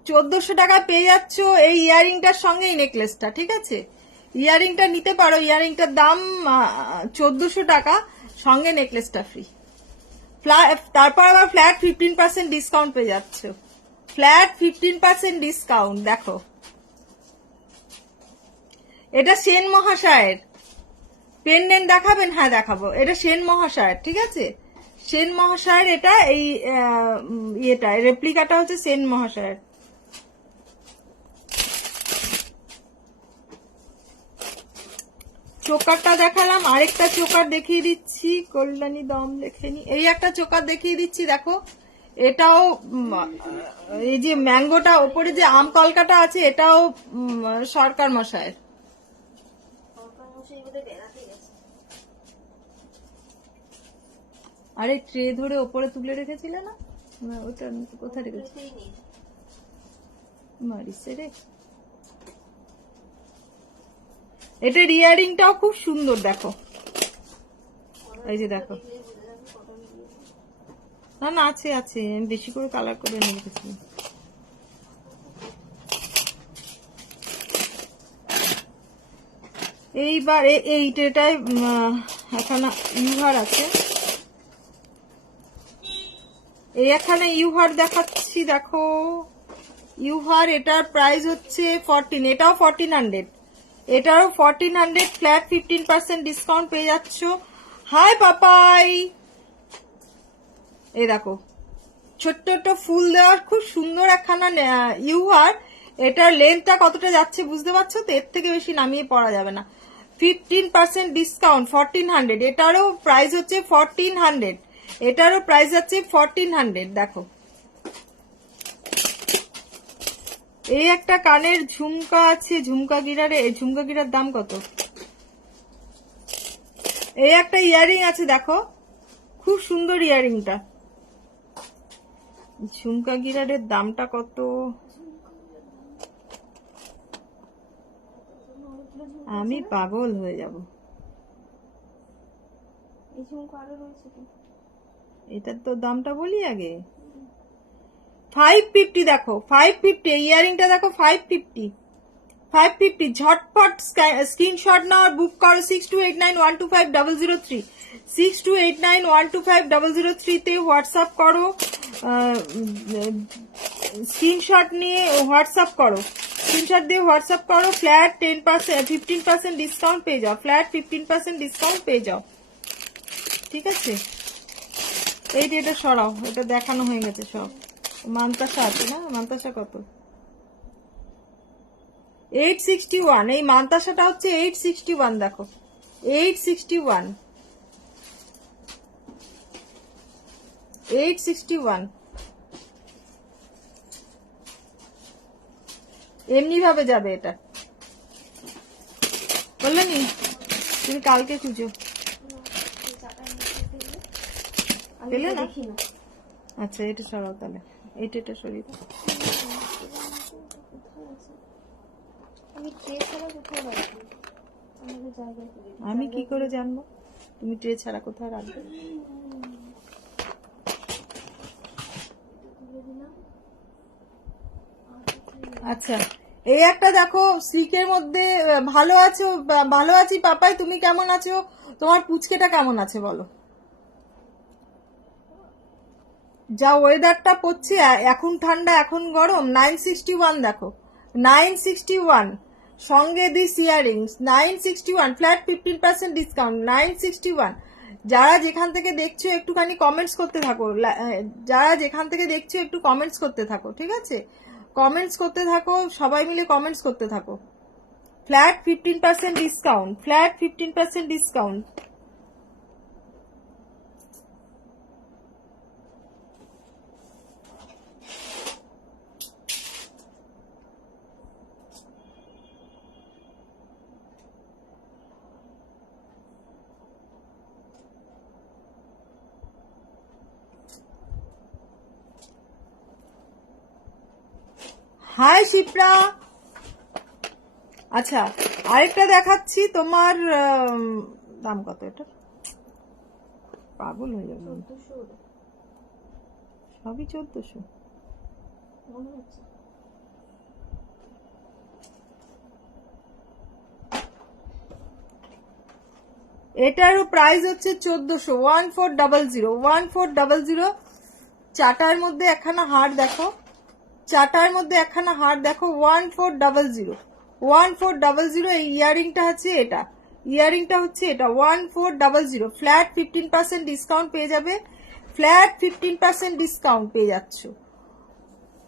1400 টাকা পেয়ে যাচ্ছ এই ইয়ারিংটার সঙ্গে এই নেকলেসটা, ঠিক আছে। ইয়ারিংটা নিতে পারো, ইয়ারিংটার দাম 1400 টাকা, সঙ্গে নেকলেসটা ফ্রি। তারপর আবার ফ্ল্যাট 15% ডিসকাউন্ট পেয়ে যাচ্ছ, ফ্ল্যাট 15% ডিসকাউন্ট। দেখো এটা সেন মহাশয়ের পেন্ডেন্ট দেখাবেন, হ্যাঁ দেখাবো, এটা সেন মহাশয়ের, ঠিক আছে। সেন মহাশয়ের এটা, এই ইয়েটা রেপ্লিকাটা হচ্ছে সেন মহাশয়ের। চোকারটা দেখালাম, আরেকটা চোকার দেখিয়ে দিচ্ছি, কল্যাণী দম লেখেনি। এই একটা চোকার দেখিয়ে দিচ্ছি, দেখো এটাও এই যে ম্যাঙ্গোটা ওপরে যে আম কলকাটা আছে, এটাও সরকার মশাইয়ের। আরে ট্রে ধরে ওপরে তুলে রেখেছিলে না, ওটা কোথায় রেখেছি, মারিসে রে। এটার ইয়ারিংটাও খুব সুন্দর, দেখো এই যে দেখো। না না আছে আছে, আমি বেশি করে কালার করে নিয়ে রেখেছি। এইবার এইটায় এখানে ইউহার আছে, এই এখানে ইউহার দেখাচ্ছি, দেখো ইউহার, এটার প্রাইস হচ্ছে 14, এটাও 1400, এটারও 1400 ফ্ল্যাট 15% ডিসকাউন্ট পেয়ে যাচ্ছ। হাই পাপাই, এই দেখো ছোট্ট ছোট্ট ফুল দেওয়া খুব সুন্দর একখানা ইউহার। এটার লেন্থটা কতটা যাচ্ছে বুঝতে পারছো তো, এর থেকে বেশি নামিয়ে পড়া যাবে না। 15% ডিসকাউন্ট 1400, এটারও প্রাইস হচ্ছে 1400, এটারও প্রাইস হচ্ছে 1400। দেখো এই একটা কানের ঝুমকা আছে, ঝুমকা গিরার দাম কত? এই একটা ইয়ারিং আছে, দেখো খুব সুন্দর ইয়ারিংটা, ঝুমকা গিরারের দামটা কত? আমি পাগল হয়ে যাব। এটার তো দামটা বলি আগে, 550 দেখো, 550 ইয়ারিংটা দেখো, 550 550 ঝটপট স্ক্রিনশট নাও আর বুক করো 6289125003 6289125003 তে হোয়াটসঅ্যাপ করো, স্ক্রিনশট নিয়ে হোয়াটসঅ্যাপ করো, স্ক্রিনশট দিয়ে হোয়াটসঅ্যাপ করো, ফ্ল্যাট 10% 15% ডিসকাউন্ট পেয়ে যাও, ফ্ল্যাট 15% ডিসকাউন্ট পেয়ে যাও, ঠিক আছে। এই যে এটা সরাও, এটা দেখানো হয়ে গেছে সব। মান্তাসা আছে না, মান্তাসা কত? 861, এই মান্তাসাটা হচ্ছে 861 দেখো, 861 861 এমনি ভাবে যাবে এটা, বললে নি তুমি কালকে খুঁজো, পেলে না? দেখি না। আচ্ছা এটা সরাও তাহলে, এটা সরিয়ে দাও। আমি ট্রে ছাড়া কোথাও রাখি, আমাদের জায়গায় করে দিই। আমি কি করে জানবো তুমি ট্রে ছাড়া কোথায় রাখবে? তুলে দিলাম। আচ্ছা এই একটা দেখো সিল্কের মধ্যে, ভালো আছো? ভালো আছি পাপাই, তুমি কেমন আছো? তোমার পুচকেটা কেমন আছে বলো? যা ওয়েদারটা পড়ছে, এখন ঠান্ডা এখন গরম। 961 দেখো, 961 সঙ্গে দিস ইয়ারিংস, 961 ফ্ল্যাট 15% ডিসকাউন্ট, 961। যারা যেখান থেকে দেখছো একটুখানি কমেন্টস করতে থাকো, যারা যেখান থেকে দেখছো একটু কমেন্টস করতে থাকো, ঠিক আছে? কমেন্টস করতে থাকো, সবাই মিলে কমেন্টস করতে থাকো। Flat 15% discount, flat 15% discount. Hi Shipra. আচ্ছা আরেকটা দেখাচ্ছি তোমার, দাম কত এটা? পাগল হয়ে যাবে, 1400 সবই 1400। মনে হচ্ছে। এটারও প্রাইস হচ্ছে 1400, 1400 1400। চাটার মধ্যে একখানা হার দেখো, চাটার মধ্যে একখানা হার দেখো, 1400 1400। এই ইয়ারিংটা হচ্ছে এটা, ইয়ারিংটা হচ্ছে এটা 1400। ফ্ল্যাট 15% ডিসকাউন্ট পেয়ে যাবে, ফ্ল্যাট 15% ডিসকাউন্ট পেয়ে যাচ্ছ,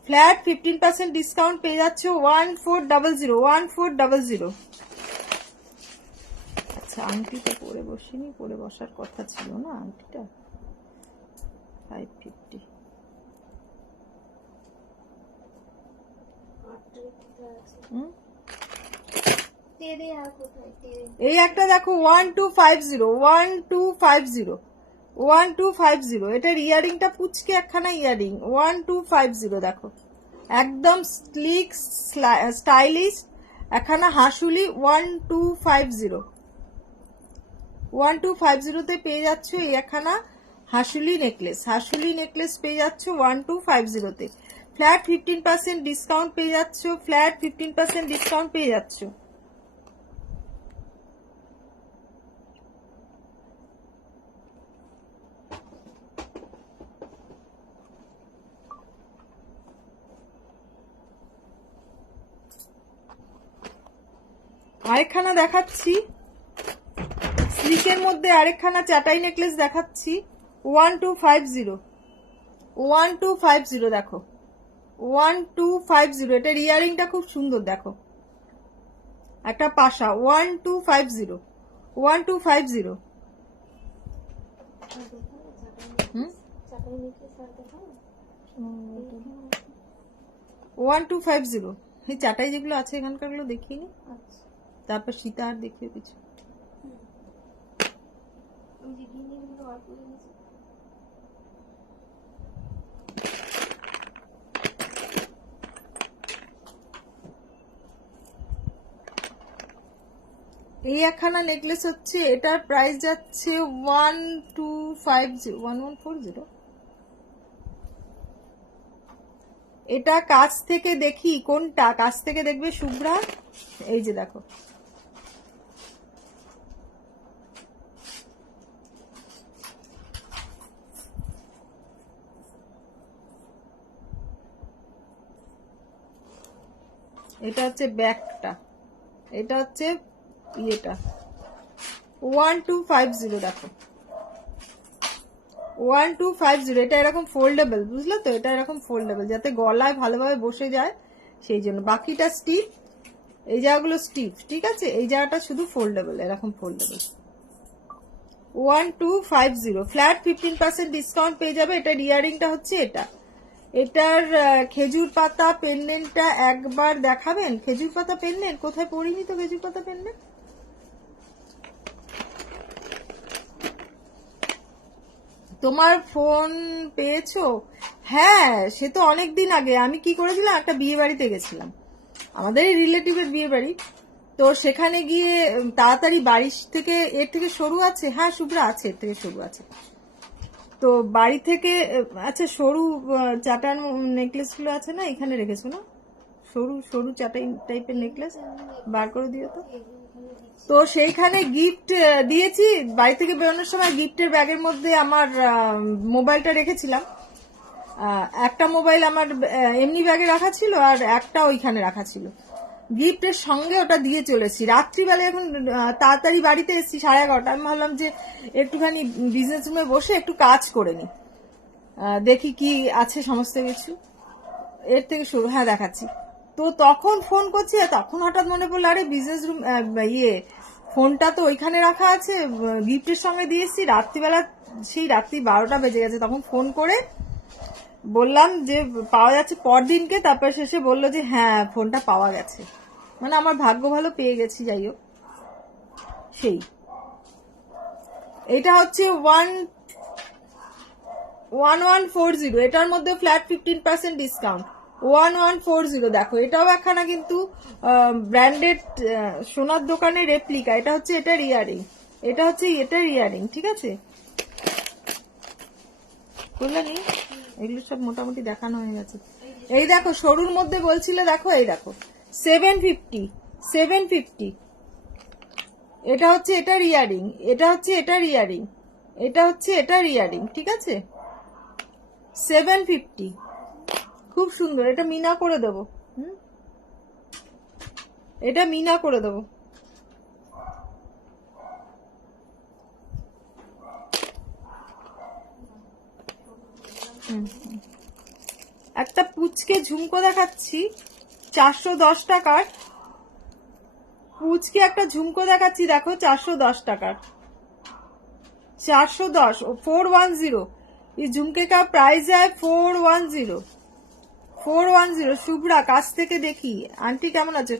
ফ্ল্যাট 15% ডিসকাউন্ট পেয়ে যাচ্ছ 1400 1400। আচ্ছা আংটিটা পরে বসিনি, পরে বসার কথা ছিল না আংটিটা। 550। এই একটা দেখো 1250 1250 1250। এটার ইয়ারিংটা পুচকে একখানা ইয়ারিং, 1250 দেখো, একদম স্লিক স্টাইলিশ একখানা হাসুলি, 1250 1250 তে পেয়ে যাচ্ছ এই একখানা হাসুলি নেকলেস, হাসুলি নেকলেস পেয়ে যাচ্ছ 1250 তে। ফ্ল্যাট 15% ডিসকাউন্ট পেয়ে যাচ্ছ, ফ্ল্যাট 15% ডিসকাউন্ট পেয়ে যাচ্ছ। আরেকখানা দেখাচ্ছি সিল্কের মধ্যে, আরেকখানা চাটাই নেকলেস দেখাচ্ছি 1250 1250 দেখো, 1250। এটার ইয়ারিংটা খুব সুন্দর দেখো, একটা পাশা 1250 1250। হুম 1250। এই চাটাই যেগুলো আছে এখানকার গুলো দেখিয়ে নি, তারপর সীতাহার দেখিয়ে কিছু। এই একখানা নেকলেস হচ্ছে, এটার প্রাইস যাচ্ছে 1250 1140 এটা কাছ থেকে দেখি, কোনটা কাছ থেকে দেখবে শুভ্রা? এই যে দেখো, এটা হচ্ছে ব্যাকটা, এটা হচ্ছে ইয়েটা 1250। দেখো 1250, এটা এরকম ফোল্ডেবল, বুঝলে তো? এটা এরকম ফোল্ডেবল যাতে গলায় ভালোভাবে বসে যায়, সেই জন্য। বাকিটা স্টিফ, এই জায়গাগুলো স্টিফ, ঠিক আছে? এই জায়গাটা শুধু ফোল্ডেবল, এরকম ফোল্ডেবল। 1250, ফ্ল্যাট 15% ডিসকাউন্ট পেয়ে যাবে। এটার ইয়ারিংটা হচ্ছে এটা। এটার খেজুর পাতা পেন্ডেন্টটা একবার দেখাবেন? খেজুর পাতা পেন্ডেন্ট কোথায়? পড়িনি তো খেজুর পাতা পেন্ডেন্ট। তোমার ফোন পেয়েছো? হ্যাঁ, সে তো অনেকদিন আগে। আমি কি করেছিলাম, একটা বিয়ে বাড়িতে গেছিলাম, আমাদের রিলেটিভের বিয়ে বাড়ি। তো সেখানে গিয়ে তাড়াতাড়ি বাড়ি থেকে, এর থেকে সরু আছে? হ্যাঁ শুভ্রা আছে, এর থেকে সরু আছে। তো বাড়ি থেকে, আচ্ছা সরু চাটার নেকলেস গুলো আছে না, এখানে রেখেছো না? সরু সরু চাটাই টাইপের নেকলেস বার করে দিও তো। তো সেইখানে গিফট দিয়েছি, বাড়ি থেকে বেরোনোর সময় গিফটের ব্যাগের মধ্যে আমার মোবাইলটা রেখেছিলাম। একটা মোবাইল আমার এমনি ব্যাগে রাখা ছিল, আর একটা ওইখানে রাখা ছিল। গিফটের সঙ্গে ওটা দিয়ে চলেছি। রাত্রিবেলা এখন তাড়াতাড়ি বাড়িতে এসেছি 11:30। আমি ভাবলাম যে একটুখানি বিজনেস রুমে বসে একটু কাজ করে নি, দেখি কি আছে সমস্ত কিছু। এর থেকে শুরু, হ্যাঁ দেখাচ্ছি। তো তখন ফোন করছি, আর তখন হঠাৎ মনে পড়লো, আরে বিজনেস রুম ফোনটা তো ওইখানে রাখা আছে, গিফটের সঙ্গে দিয়েছি। রাত্রিবেলা, সেই রাত্রি 12টা বেজে গেছে, তখন ফোন করে বললাম যে পাওয়া যাচ্ছে পরদিনকে। তারপর শেষে বললো যে হ্যাঁ ফোনটা পাওয়া গেছে। মানে আমার ভাগ্য ভালো, পেয়ে গেছি। যাই হোক, সেই এটা হচ্ছে 1140। এটার মধ্যে ফ্ল্যাট 15% ডিসকাউন্ট। 1140, দেখো এটাও একখানা কিন্তু ব্র্যান্ডেড সোনার দোকানের রেপ্লিকা। এটা হচ্ছে এটার ইয়ারিং, এটা হচ্ছে এটার ইয়ারিং, ঠিক আছে? বুঝলে নি? এগুলো সব মোটামুটি দেখানো হয়ে গেছে। এই দেখো সরুর মধ্যে বলছিলে, দেখো এই দেখো 750। এটা হচ্ছে এটার ইয়ারিং, এটা হচ্ছে এটার ইয়ারিং, এটা হচ্ছে এটার ইয়ারিং, ঠিক আছে? 750, খুব সুন্দর। এটা মিনা করে দেবো, এটা মিনা করে দেবো। একটা পুচকে ঝুমকো দেখাচ্ছি 410 টাকার। পুচকে একটা ঝুমকো দেখাচ্ছি, দেখো 410 টাকার। 410, 410। इस झुमके का प्राइस है 410। শুভ্রা কাছ থেকে দেখি। আন্টি কেমন আছো?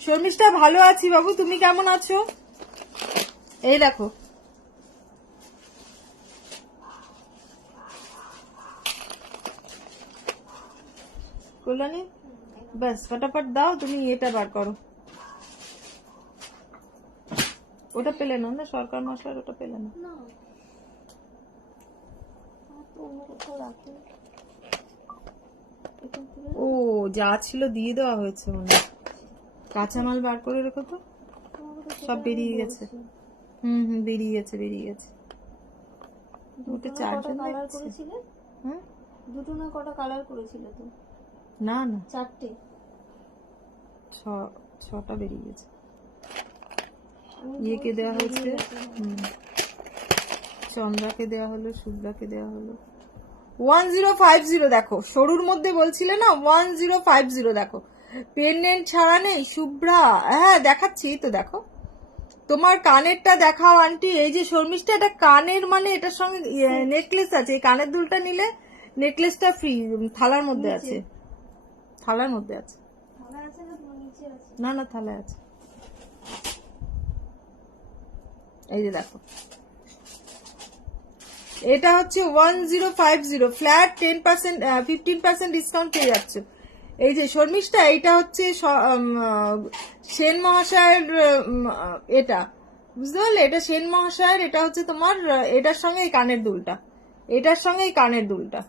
শর্মিষ্ঠা ভালো আছি বাবু, তুমি কেমন আছো? এই দেখো, কল্যাণী ব্যাস ফটাফট দাও, তুমি এটা বার করো। ওটা পেলে না, না সরকার মশলার ওটা পেলে না। ও যা ছিল দিয়ে দেওয়া হয়েছে মনে হয়। কাঁচামাল বার করে রেখো তো, সব বেরিয়ে গেছে। বেরিয়ে গেছে, বেরিয়ে গেছে। ওটা 4 জন করেছিলে? হ্যাঁ, দুটো না কটা কালার করেছিল তো? না না 4টে, 6টা বেরিয়ে গেছে। ইয়েকে দেওয়া হয়েছে, চন্দ্রাকে দেওয়া হলো, শুভ্রাকে দেওয়া হলো। 1050, দেখো সরুর মধ্যে বলছিলে না 1050, দেখো পেন্ডেন্ট ছাড়া নেই শুভ্রা। হ্যাঁ দেখাচ্ছি তো, দেখো তোমার কানেরটা দেখাও আন্টি। এই যে শর্মিষ্ঠা, এটা কানের, মানে এটার সঙ্গে নেকলেস আছে। এই কানের দুলটা নিলে নেকলেসটা ফ্রি, থালার মধ্যে আছে, থালার মধ্যে আছে। না না থালায় আছে, এই যে দেখো। এটা হচ্ছে 1050, ফ্ল্যাট 15% ডিসকাউন্ট পেয়ে যাচ্ছে। এই যে শর্মিষ্ঠা, এইটা হচ্ছে সেন মহাশয়ের, এটা বুঝতে পারলে? এটা সেন মহাশয়ের। এটা হচ্ছে তোমার এটার সঙ্গে এই কানের দুলটা, এটার সঙ্গে এই কানের দুলটা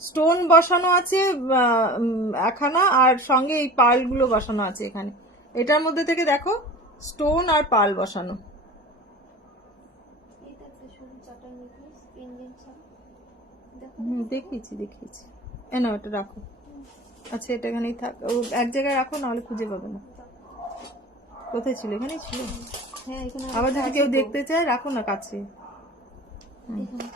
স্টোন বসানো আছে একখানা, আর সঙ্গে এই পার্লগুলো বসানো আছে এখানে। এটার মধ্যে থেকে দেখো স্টোন আর পার্ল বসানো। এটা একটা সরু চাটা নেকলেস, পেন্ডেন্ট ছাড়া। দেখো দেখিয়েছি। না এটা রাখো। আচ্ছা এটা এখানেই থাক, ও এক জায়গায় রাখো, নাহলে খুঁজে পাবে না। কোথায় ছিল? এখানেই ছিল। হ্যাঁ, এখানে আবার যদি কেউ আছে তো। দেখতে চায় রাখো না কাছে। এখানে।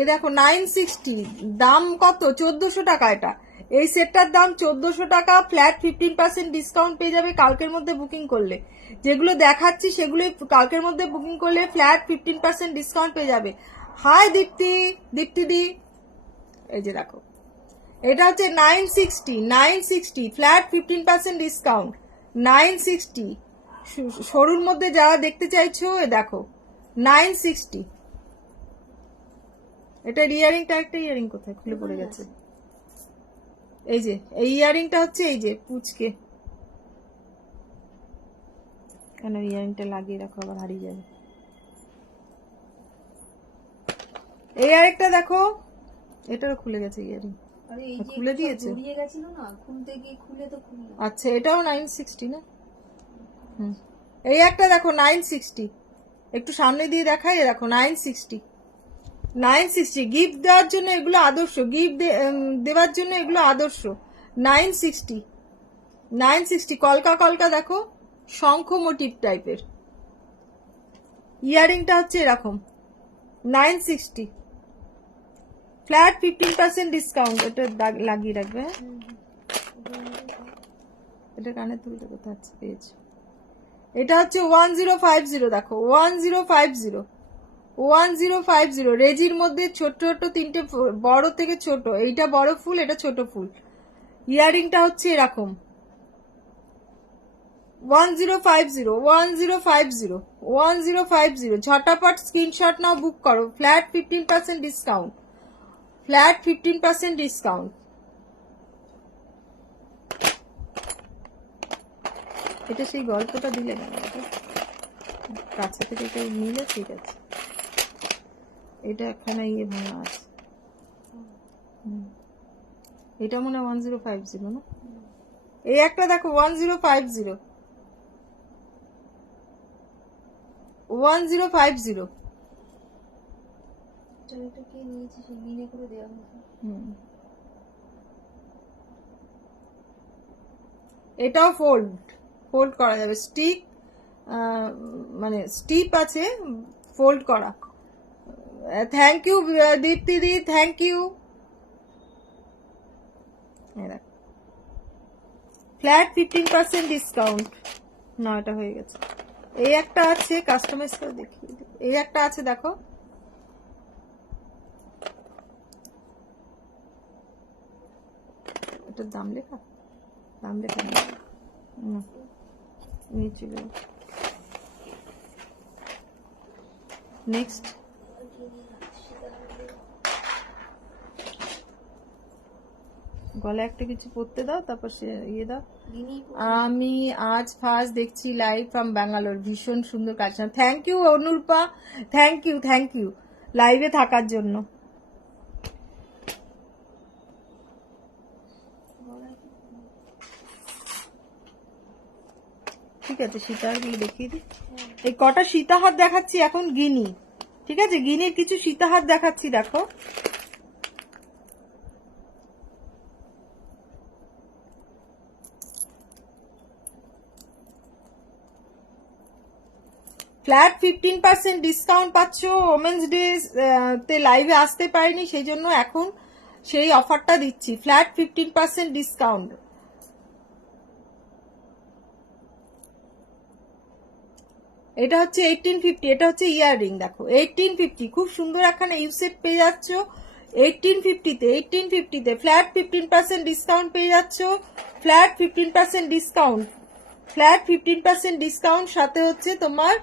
এ দেখো 960, দাম কত? 1400 টাকা। এটা এই সেটটার দাম 1400 টাকা, ফ্ল্যাট 15% ডিসকাউন্ট পেয়ে যাবে কালকের মধ্যে বুকিং করলে। যেগুলো দেখাচ্ছি সেগুলো কালকের মধ্যে বুকিং করলে ফ্ল্যাট 15% ডিসকাউন্ট পেয়ে যাবে। হাই দীপ্তি দি, এই যে দেখো এটা হচ্ছে 960 ফ্ল্যাট 15% ডিসকাউন্ট। 960 সরুর মধ্যে যারা দেখতে চাইছো এ দেখো 960। এটা ইয়ারিংটা, একটা ইয়ারিং কোথায় খুলে পড়ে গেছে। এই যে এই ইয়ারিংটা হচ্ছে এই যে পুচকে, কেন ইয়ারিংটা লাগিয়ে রাখো, আবার হারিয়ে যাবে। এই আরেকটা দেখো, এটারও খুলে গেছে ইয়ারিং। আরে এই যে খুলে দিয়েছে? জড়িয়ে গেছিল না, খুলতে গিয়ে খুলে তো খুললো। আচ্ছা এটাও 960 না? এই একটা দেখো 960, একটু সামনে দিয়ে দেখাই, দেখো 960 গিফট দেওয়ার জন্য এগুলো আদর্শ, গিফট দেওয়ার জন্য এগুলো আদর্শ। 960 কলকা দেখো, শঙ্খ মোটিভ টাইপের। ইয়ারিংটা হচ্ছে এরকম 960 ফ্ল্যাট 15% ডিসকাউন্ট। এটা লাগিয়ে রাখবে, হ্যাঁ? এটা কানের দুলটা কোথায় আছে, পেয়েছি। এটা হচ্ছে 1050, দেখো 1050 রেজির মধ্যে ছোট তিনটে বড় থেকে ছোট, এইটা বড় ফুল, এটা ছোট ফুল। ইয়ারিংটা হচ্ছে এরকম 1050 ঝটাপট স্ক্রিনশট নাও, বুক করো। Flat 15% discount, flat 15% discount. এটা সেই গল্পটা দিলে না, কাছে থেকে কেউ নিলে ঠিক আছে। এটা একখানা ইয়ে ভাঙা আছে, এটা মনে হয় 1050 না? এই একটা দেখো 1050 এটা কে নিয়েছে, সে মিনে করে দেওয়া হয়েছে। এটাও ফোল্ড করা যাবে, স্টিক মানে স্টিপ আছে, ফোল্ড করা। থ্যাংক ইউ দীপ্তি দি, থ্যাংক ইউ। Flat 15% discount. না এটা হয়ে গেছে। এই একটা আছে, কাস্টমাইজ করে দেখিয়ে দিই। এই একটা আছে দেখো, এটার দাম লেখা নিচে নেক্সট। গলা একটা কিছু পরতে দাও, তারপর ইয়ে দাও। আমি আজ ফার্স্ট দেখছি লাইভ ফ্রম ব্যাঙ্গালোর, ভীষণ সুন্দর collection. Thank you Anurupa, thank you লাইভে থাকার জন্য। ঠিক আছে, সীতাহারগুলো দেখিয়ে দিই। এই কটা সীতাহার দেখাচ্ছি এখন, গিনি। ঠিক আছে, গিনির কিছু সীতাহার দেখাচ্ছি, দেখো। ফ্ল্যাট 15% ডিসকাউন্ট পাচ্ছ। ওমেন্স ডে তে লাইভে আসতে পারিনি, সেই জন্য এখন সেই অফারটা দিচ্ছি, ফ্ল্যাট 15% ডিসকাউন্ট। এটা হচ্ছে 1850, এটা হচ্ছে ইয়াররিং, দেখো 1850, খুব সুন্দর একখানা ইউসেট পেয়ে যাচ্ছ 1850 ফ্ল্যাট 15% ডিসকাউন্ট পেয়ে যাচ্ছ। ফ্ল্যাট 15% ডিসকাউন্ট, ফ্ল্যাট 15% ডিসকাউন্ট, সাথে হচ্ছে তোমার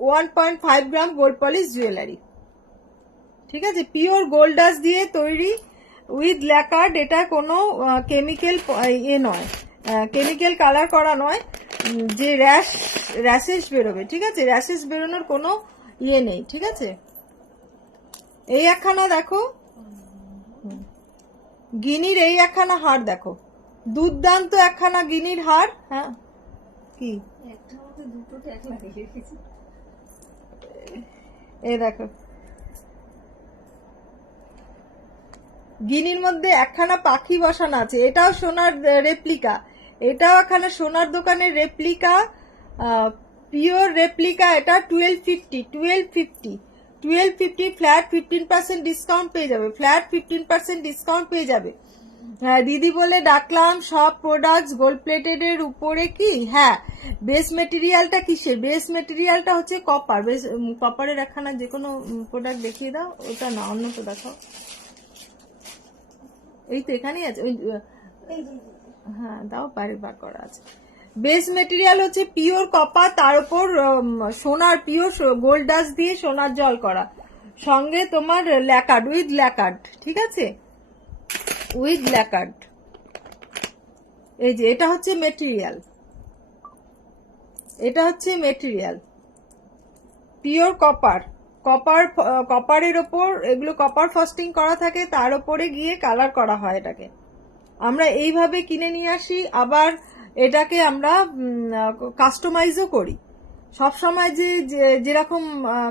1.5 গ্রাম গোল্ড পলিশ জুয়েলারি। ঠিক আছে, পিওর গোল্ড ডাস্ট দিয়ে তৈরি উইথ ল্যাকার্ড। এটা কোনো কেমিক্যাল ইয়ে নয়, কেমিক্যাল কালার করা নয়। যে র্যাশেস বেরোবে, ঠিক আছে, র্যাশেস বেরোনোর কোনো ইয়ে নেই, ঠিক আছে। এই একখানা দেখো, গিনির এই একখানা হার দেখো, দুর্দান্ত একখানা গিনির হার। হ্যাঁ কি একটা মতো দুটো ট্যাগ লাগিয়ে রেখেছি। এই দেখো, গিনির মধ্যে একখানা পাখি বসানো আছে, এটাও সোনার রেপ্লিকা, এটাও একখানা সোনার দোকানের রেপ্লিকা, পিওর রেপ্লিকা। এটা 1250 ফ্ল্যাট 15% ডিসকাউন্ট পেয়ে যাবে, ফ্ল্যাট 15% ডিসকাউন্ট পেয়ে যাবে। হ্যাঁ দিদি বলে ডাকলাম। সব প্রোডাক্টস গোল্ড প্লেটেড এর উপরে কি? হ্যাঁ, বেস মেটেরিয়ালটা কিসের? বেস মেটেরিয়ালটা হচ্ছে কপার। বেস কপারের একখানা যে কোনো প্রোডাক্ট দেখিয়ে দাও, ওটা না অন্যটা দেখাও। এই তো এখানেই আছে ওই, হ্যাঁ দাও, বাইরে বার করা আছে। বেস মেটেরিয়াল হচ্ছে পিওর কপার, তার উপর সোনার পিওর গোল্ড ডাস্ট দিয়ে সোনার জল করা, সঙ্গে তোমার ল্যাকার্ড, উইথ ল্যাকার্ড, ঠিক আছে, উইথ ল্যাকার্ড। এই যে এটা হচ্ছে মেটেরিয়াল, এটা হচ্ছে মেটেরিয়াল পিওর কপার। কপারের ওপর এগুলো কপার ফাস্টিং করা থাকে, তার উপরে গিয়ে কালার করা হয়। এটাকে আমরা এইভাবে কিনে নিয়ে আসি, আবার এটাকে আমরা কাস্টমাইজও করি। সব সময় যে যেরকম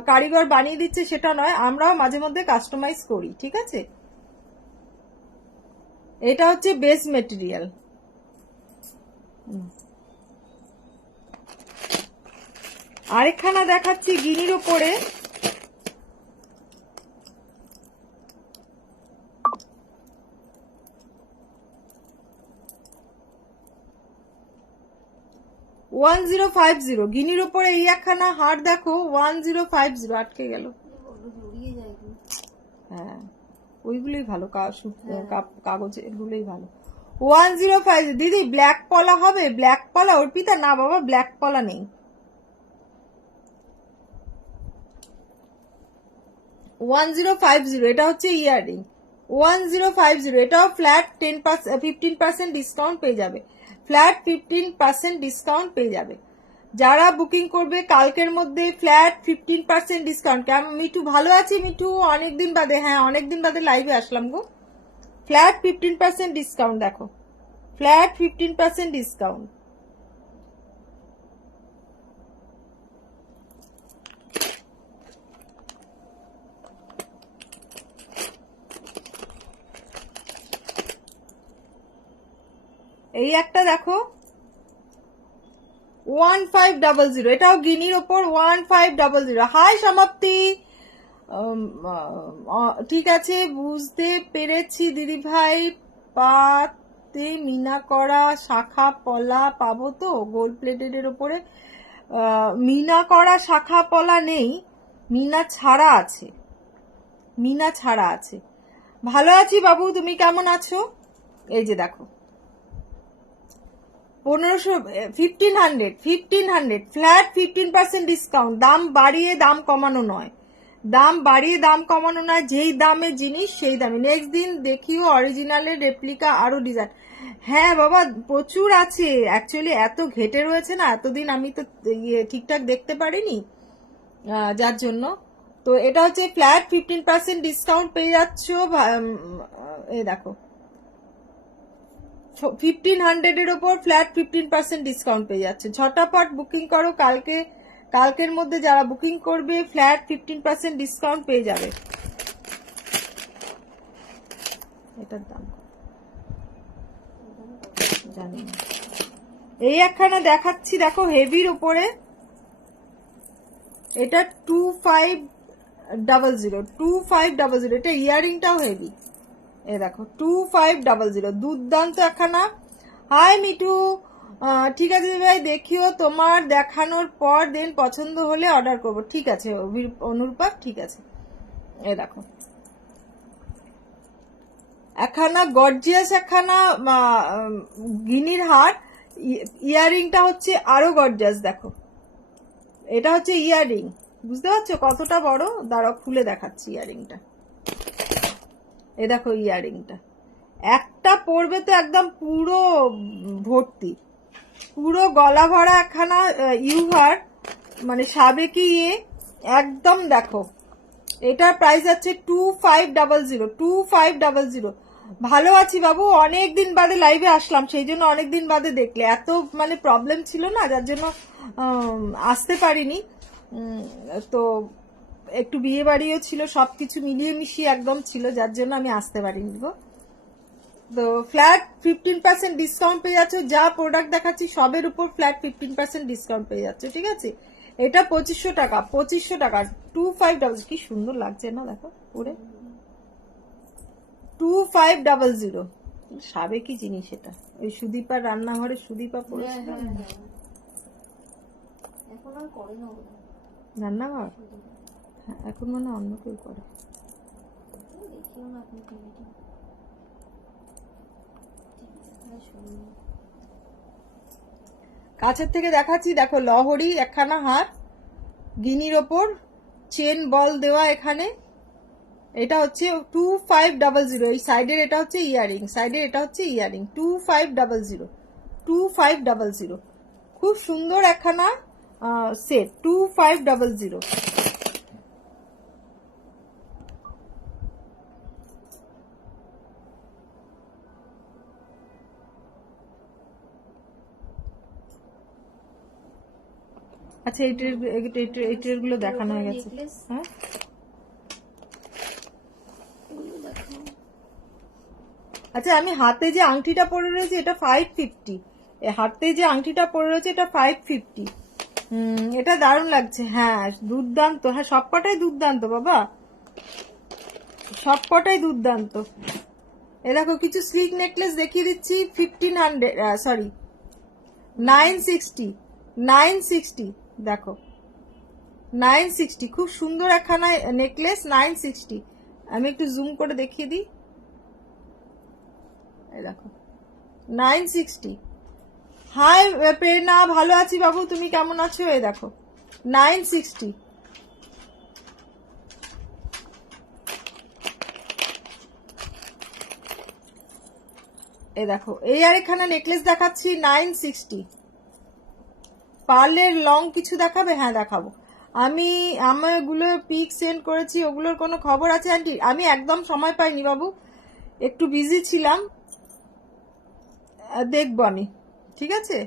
কারিগর বানিয়ে দিচ্ছে সেটা নয়, আমরাও মাঝে মধ্যে কাস্টমাইজ করি, ঠিক আছে। এটা হচ্ছে বেস মেটেরিয়াল। আরেকখানা দেখাচ্ছি গিনির উপরে, $1050 গিনির উপরে এই একখানা হার দেখো, 1050। আটকে গেল, জড়িয়ে যায়। হ্যাঁ ওইগুলোই ভালো, কাগজের গুলোই ভালো। 1050 দিদি। ব্ল্যাক পলা হবে? ব্ল্যাক পলা অর্পিতা? না বাবা, ব্ল্যাক পলা নেই। 1050 এটা হচ্ছে ইয়াররিং। 1050 এটাও ফ্ল্যাট 15% ডিসকাউন্ট পেয়ে যাবে, ফ্ল্যাট 15% ডিসকাউন্ট পেয়ে যাবে। যারা বুকিং করবে কালকের মধ্যে ফ্ল্যাট 15% ডিসকাউন্ট। কেমন মিঠু? ভালো আছি মিঠু, অনেকদিন বাদে, হ্যাঁ অনেকদিন বাদে লাইভে আসলাম গো। ফ্ল্যাট 15% ডিসকাউন্ট দেখো, ফ্ল্যাট 15% ডিসকাউন্ট। এই একটা দেখো 1500, এটাও গিনির ওপর 1500। হাই সমাপ্তি, ঠিক আছে বুঝতে পেরেছি দিদি ভাই। পাতে মিনা করা শাখা পলা পাবো তো গোল্ড প্লেটেড এর উপরে? মিনা করা শাখা পলা নেই, মিনা ছাড়া আছে, মিনা ছাড়া আছে। ভালো আছি বাবু, তুমি কেমন আছো? এই যে দেখো 1500 ফ্ল্যাট 15% ডিসকাউন্ট। দাম বাড়িয়ে দাম কমানো নয়, দাম বাড়িয়ে দাম কমানো নয়, যেই দামে জিনিস সেই দামে। নেক্সট দিন দেখিও অরিজিনালের রেপ্লিকা আরো ডিজাইন। হ্যাঁ বাবা প্রচুর আছে, অ্যাকচুয়ালি এত ঘেটে রয়েছে না, এতদিন আমি তো ঠিকঠাক দেখতে পারিনি, যার জন্য। তো এটা হচ্ছে ফ্ল্যাট 15% ডিসকাউন্ট পেয়ে যাচ্ছ। এই দেখো 1500 এর উপর ফ্ল্যাট 15% ডিসকাউন্ট পেয়ে যাচ্ছে। ঝটাপট বুকিং করো, কালকের মধ্যে যারা বুকিং করবে ফ্ল্যাট 15% ডিসকাউন্ট পেয়ে যাবে। এটার দাম জানি না। এই একখানা দেখাচ্ছি দেখো হেভির উপরে, এটা 2500, এটা ইয়ারিংটাও হেভি। এ দেখো 2500, দুর্দান্ত একখানা। হাই মিঠু, ঠিক আছে ভাই, দেখিও তোমার দেখানোর পর দেন পছন্দ হলে অর্ডার করব। ঠিক আছে অনুরূপা, ঠিক আছে। এ দেখো একখানা গর্জিয়াস একখানা গিনির হার, ইয়ারিংটা হচ্ছে আরো গর্জিয়াস। দেখো এটা হচ্ছে ইয়ারিং, বুঝতে পারছো কতটা বড়? দাঁড়াও খুলে দেখাচ্ছি ইয়ারিংটা। এ দেখো ইয়ারিংটা একটা পড়বে তো একদম পুরো ভর্তি, পুরো গলা ভরা একখানা ইউভার, মানে সাবেকি ইয়ে, একদম দেখো। এটার প্রাইস আছে 2500, 2500। ভালো আছি বাবু, অনেক দিন বাদে লাইভে আসলাম, সেই জন্য অনেক দিন বাদে দেখলে। এত মানে প্রবলেম ছিল না, যার জন্য আসতে পারিনি। তো একটু বিয়ে বাড়িও ছিল, সবকিছু মিলিয়ে মিশিয়ে একদম ছিল, যার জন্য আমি আসতে পারিনি গো। তো ফ্ল্যাট 15% ডিসকাউন্ট পেয়ে যাচ্ছে, যা প্রোডাক্ট দেখাচ্ছি সবের উপর ফ্ল্যাট 15% ডিসকাউন্ট পেয়ে যাচ্ছে, ঠিক আছে। এটা 2500 টাকা, 2500 টাকা 2500। কি সুন্দর লাগছে না দেখো পরে, 2500। সাবেকি জিনিস এটা, ওই সুদীপার রান্নাঘরে সুদীপা পড়েছিল এখন আর করে না ওরা। রান্নাঘর। হ্যাঁ, এখন মানে অন্য কেউ করে। দেখিও না আপনি টিভিটা, শুনুন। কাছের থেকে দেখাচ্ছি, দেখো লহরি একখানা হার, গিনির ওপর চেন বল দেওয়া এখানে। এটা হচ্ছে 2500। এই সাইডের এটা হচ্ছে ইয়ারিং, সাইডের এটা হচ্ছে ইয়ারিং। 2500, 2500। খুব সুন্দর একখানা সেট, 2500। আচ্ছা, এইটার গুলো দেখানো হয়ে গেছে। হ্যাঁ, আচ্ছা, আমি হাতে যে আংটিটা পরে রয়েছে এটা 550। হাতে যে আংটিটা পরে রয়েছে এটা 550। এটা দারুণ লাগছে। হ্যাঁ, দুর্দান্ত। হ্যাঁ, সবকটাই দুর্দান্ত বাবা, সবকটাই দুর্দান্ত। এ দেখো কিছু স্লিক নেকলেস দেখিয়ে দিচ্ছি। 1500, সরি 960, 960। দেখো 960, খুব সুন্দর একখানা নেকলেস, 960। আমি একটু জুম করে দেখিয়ে দিই। এই দেখো 960। হাই প্রেরণা, ভালো আছি বাবু, তুমি কেমন আছো? এই দেখো 960। এই দেখো, এই আরেকখানা নেকলেস দেখাচ্ছি 960। পার্লের লং কিছু দেখাবে? হ্যাঁ দেখাবো। আমি ওগুলো পিক সেন্ড করেছি, ওগুলোর কোনো খবর আছে আন্টি? আমি একদম সময় পাইনি বাবু, একটু বিজি ছিলাম, দেখবো আমি, ঠিক আছে।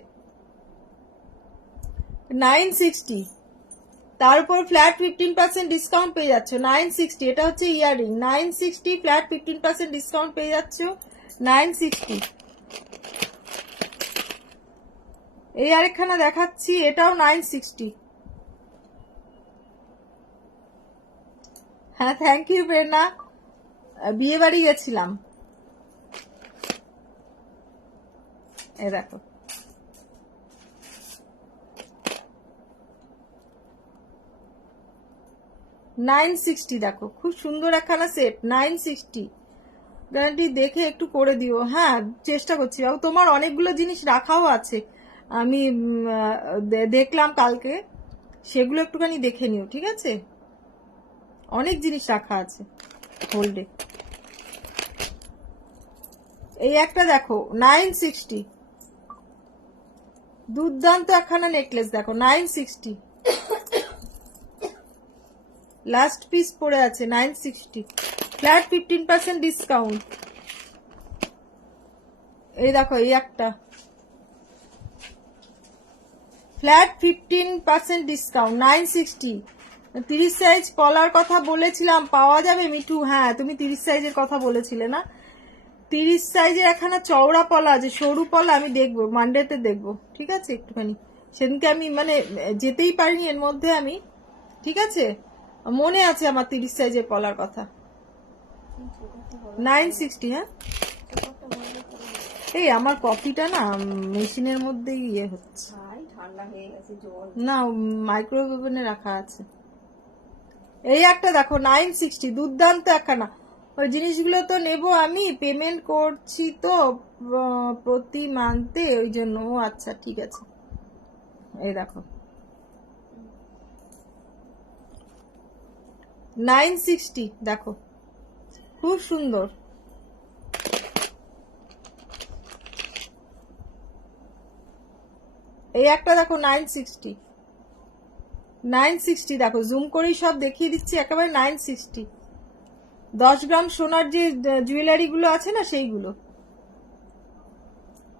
960, তার উপর ফ্ল্যাট 15% ডিসকাউন্ট পেয়ে যাচ্ছ। 960, এটা হচ্ছে ইয়ারিং। 960 ফ্ল্যাট 15% ডিসকাউন্ট পেয়ে যাচ্ছ। 960। এই আরেকখানা দেখাচ্ছি, এটাও 960। হ্যাঁ, থ্যাংক ইউ প্রেরণা, বিয়ে বাড়ি গেছিলাম। এ দেখো 960। দেখো খুব সুন্দর একখানা সেট, 960। গ্যারান্টি দেখে একটু করে দিও। হ্যাঁ, চেষ্টা করছি বাবু, তোমার অনেকগুলো জিনিস রাখাও আছে, আমি দেখলাম কালকে, সেগুলো একটুখানি দেখে নিও, ঠিক আছে। অনেক জিনিস রাখা আছে হোল্ডে। এই একটা দেখো 960, দুর্দান্ত একখানা নেকলেস। দেখো 960, লাস্ট পিস পড়ে আছে। 960 ফ্ল্যাট 15% ডিসকাউন্ট। এই দেখো এই একটা ফ্ল্যাট 15% ডিসকাউন্ট, 960। 30 সাইজ পলার কথা বলেছিলাম, পাওয়া যাবে মিঠু? হ্যাঁ, তুমি 30 সাইজের কথা বলেছিলে না? 30 সাইজের একখানা চওড়া পলা আছে, সরু পলা, আমি দেখবো মানডেতে দেখবো, ঠিক আছে। একটুখানি সেদিনকে আমি মানে যেতেই পারিনি, এর মধ্যে আমি, ঠিক আছে, মনে আছে আমার 30 সাইজের পলার কথা। 960। হ্যাঁ, এই আমার কফিটা না মেশিনের মধ্যেই ইয়ে হচ্ছে, ঠান্ডা হয়ে গেছে জল। না মাইক্রোওয়েভ ওভেনে রাখা আছে। এই একটা দেখো 960, দুর্দান্ত একখানা। ওই জিনিসগুলো তো নেবো, আমি পেমেন্ট করছি তো প্রতি মান্থে, ওই জন্য। ও আচ্ছা, ঠিক আছে। এই দেখো 960। দেখো খুব সুন্দর। এই একটা দেখো 960, 960 দেখো, জুম করেই সব দেখিয়ে দিচ্ছি, একেবারে 960। 10 গ্রাম সোনার যে জুয়েলারি গুলো আছে না সেইগুলো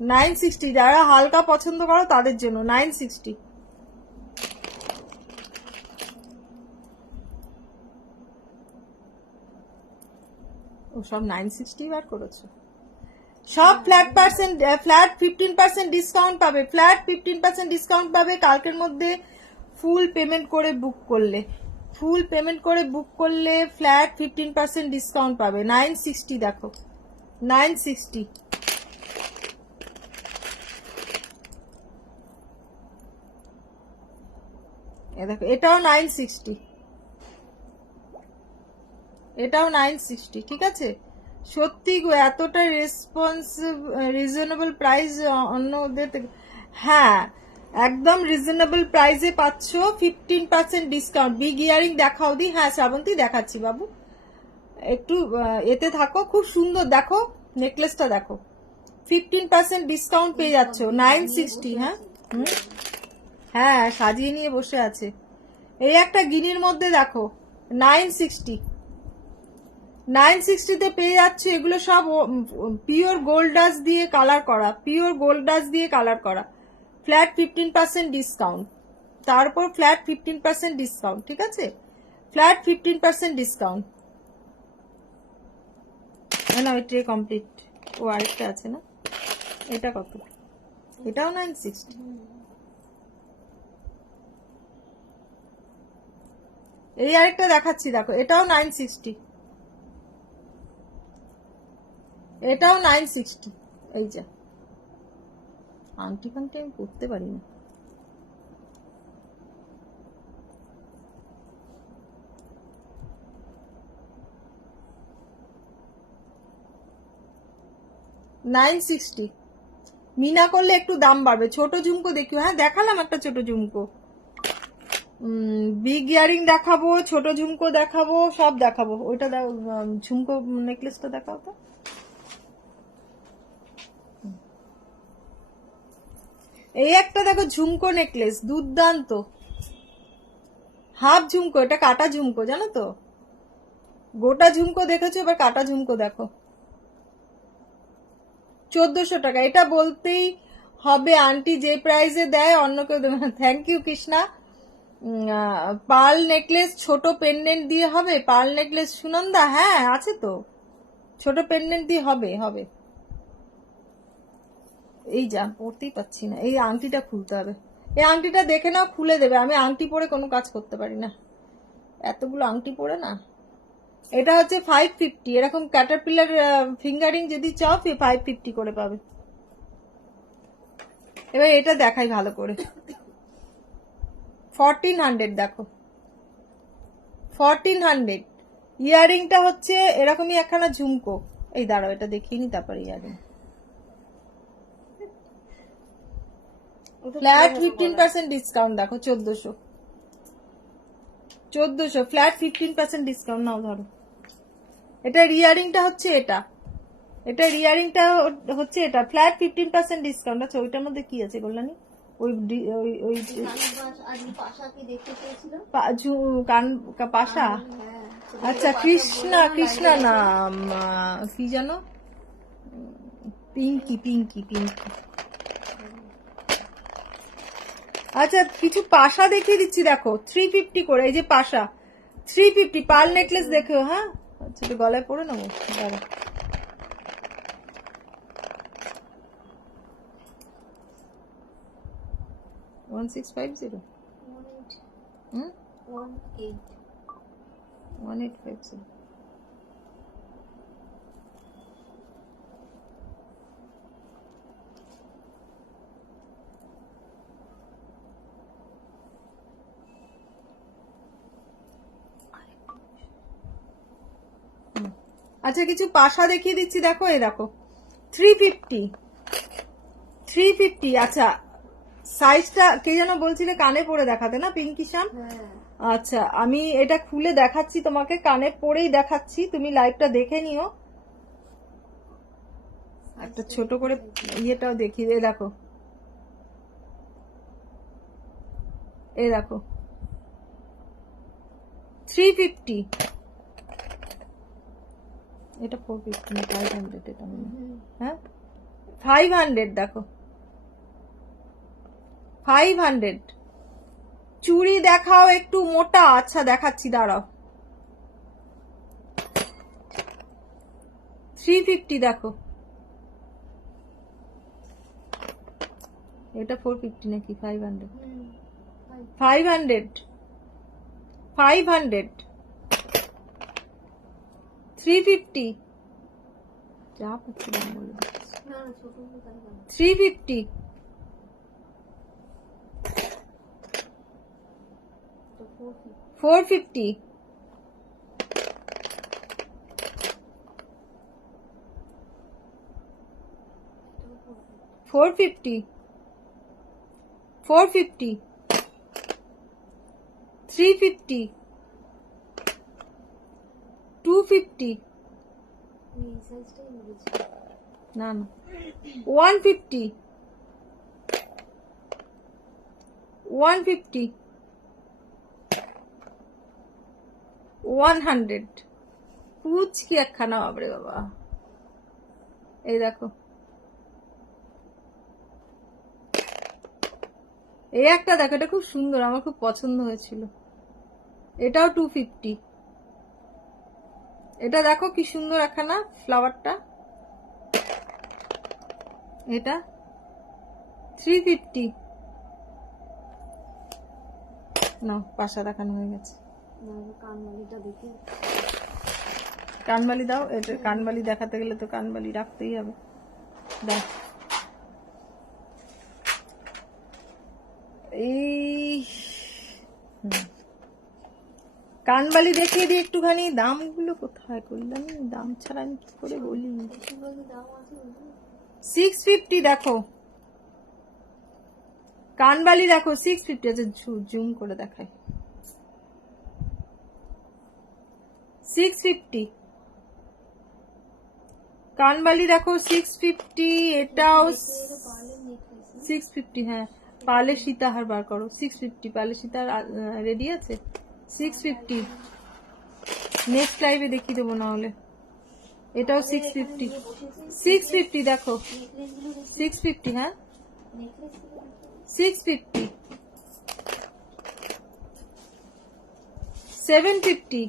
960। যারা হালকা পছন্দ করো তাদের জন্য 960। ও সব 960 বার করেছো। সব ফ্ল্যাট 15% ডিসকাউন্ট পাবে, ফ্ল্যাট 15% ডিসকাউন্ট পাবে কালকের মধ্যে। ফুল পেমেন্ট করে বুক করলে, ফুল পেমেন্ট করে বুক করলে ফ্ল্যাট 15% ডিসকাউন্ট পাবে। 960 দেখো, 960। দেখো এটাও 960, এটাও 960। ঠিক আছে, সত্যি গো এতটা রেসপন্স, রিজনেবল প্রাইস অন্য ওদের থেকে। হ্যাঁ একদম রিজনেবল প্রাইসে পাচ্ছ, 15% ডিসকাউন্ট। বিগ ইয়ারিং দেখাও দি। হ্যাঁ শ্রাবন্তী দেখাচ্ছি বাবু, একটু এতে থাকো। খুব সুন্দর দেখো নেকলেসটা, দেখো 15% ডিসকাউন্ট পেয়ে যাচ্ছ 960। হ্যাঁ হ্যাঁ সাজিয়ে নিয়ে বসে আছে। এই একটা গিনির মধ্যে দেখো 960, 960-তে পেয়ে যাচ্ছে। এগুলো সব পিওর গোল্ড ডাস্ট দিয়ে কালার করা, পিওর গোল্ড ডাস্ট দিয়ে কালার করা। ফ্ল্যাট 15% ডিসকাউন্ট, তারপর ফ্ল্যাট 15% ডিসকাউন্ট। ঠিক আছে, ফ্ল্যাট 15% ডিসকাউন্ট। না ওই ট্রে কমপ্লিট। ও আরেকটা আছে না, এটা কত? এটাও 960। এই আরেকটা দেখাচ্ছি দেখো, এটাও 960, এটাও 960। এই যা আংটি ফাংটি আমি পরতে পারি না। $960। মিনা করলে একটু দাম বাড়বে। ছোট ঝুমকো দেখিও। হ্যাঁ দেখালাম একটা ছোট ঝুমকো। বিগ ইয়ারিং দেখাবো, ছোট ঝুমকো দেখাবো, সব দেখাবো। ওইটা ঝুমকো নেকলেসটা দেখাও তো। এই একটা দেখো ঝুমকো নেকলেস, দুর্দান্ত। হাফ ঝুমকো, এটা কাটা ঝুমকো জানো তো। গোটা ঝুমকো দেখেছো, এবার কাটা ঝুমকো দেখো। 1400 টাকা। এটা বলতেই হবে আন্টি যে প্রাইসে দেয় অন্য কেউ দেবে না। Thank you Krishna. Pearl necklace ছোট পেন্ডেন্ট দিয়ে হবে? Pearl necklace Sunanda? হ্যাঁ আছে তো, ছোট পেন্ডেন্ট দিয়ে হবে, হবে। এই যা পড়তেই পাচ্ছি না, এই আংটিটা খুলতে হবে। এই আংটিটা দেখে নাও, খুলে দেবে। আমি আংটি পরে কোনো কাজ করতে পারি না, এতগুলো আংটি পরে না। এটা হচ্ছে 550। এরকম ক্যাটারপিলার ফিঙ্গারিং যদি চাও 550 করে পাবে। এবার এটা দেখাই ভালো করে। 1400 দেখো, 1400। ইয়ারিংটা হচ্ছে এরকমই একখানা ঝুমকো। এই দাঁড়াও এটা দেখিয়ে নি, তারপরে ইয়ারিং। ফ্ল্যাট 15% ডিসকাউন্ট দেখো, 1400। 1400 ফ্ল্যাট 15% ডিসকাউন্ট। নাও ধরো, এটা রিয়ারিংটা হচ্ছে এটা, এটা রিয়ারিংটা হচ্ছে এটা। Flat 15% discount. আচ্ছা ওইটার মধ্যে কি আছে কল্যাণী? ওই ওই কান পাশা। আচ্ছা কৃষ্ণা, কৃষ্ণা নাম কি জানো, পিঙ্কি, পিঙ্কি, পিঙ্কি। আচ্ছা কিছু পাশা দেখিয়ে দিচ্ছি দেখো, 350 করে। এই যে পাশা 350 পার্ল নেকলেস দেখো। হ্যাঁ আচ্ছা একটু গলায় পরে নেবো, দাঁড়া। One 650 1850। আচ্ছা কিছু পাশা দেখিয়ে দিচ্ছি দেখো, এই দেখো 350, 350। আচ্ছা সাইজটা কে যেন বলছিলে কানে পরে দেখাতে না, পিঙ্কি শ্যাম? আচ্ছা আমি এটা খুলে দেখাচ্ছি তোমাকে, কানে পরেই দেখাচ্ছি, তুমি লাইভটা দেখে নিও। একটা ছোট করে ইয়েটাও দেখিয়ে, দেখো এই দেখো 350, এটা 450 না 500, এটা মনে হয়। হ্যাঁ 500 দেখো 500। চুড়ি দেখাও একটু মোটা। আচ্ছা দেখাচ্ছি দাঁড়াও। 350 দেখো, এটা 450 নাকি 500? 500 500 350, যা পাচ্ছি দাম বলে দিচ্ছি। 350 450 450 450 350 250, না না 150 150 100। পুচকি একখানা বাবরে বাবা। এই দেখো এই একটা দেখো, এটা খুব সুন্দর, আমার খুব পছন্দ হয়েছিল। এটাও 250। এটা দেখো কি সুন্দর একখানা ফ্লাওয়ারটা। এটা 350। না পাশা দেখানো হয়ে গেছে। কানবালি দাও। এটা কানবালি দেখাতে গেলে তো কানবালি রাখতেই হবে। দাও এই কানবালি দেখিয়ে দিই একটুখানি। দামগুলো কোথায় করলাম, দাম ছাড়া আমি কি করে বলি। 650 দেখো, কানবালি দেখো 650। আচ্ছা জুম করে দেখাই। 650 কানবালি দেখো 650। এটাও 650। হ্যাঁ পালে সীতাহার বার করো। 650 পালে সীতাহার রেডি আছে। 650 নেক্সট লাইভে দেখিয়ে দেবো না হলে। এটাও 650। 650 দেখো 650। হ্যাঁ 650 750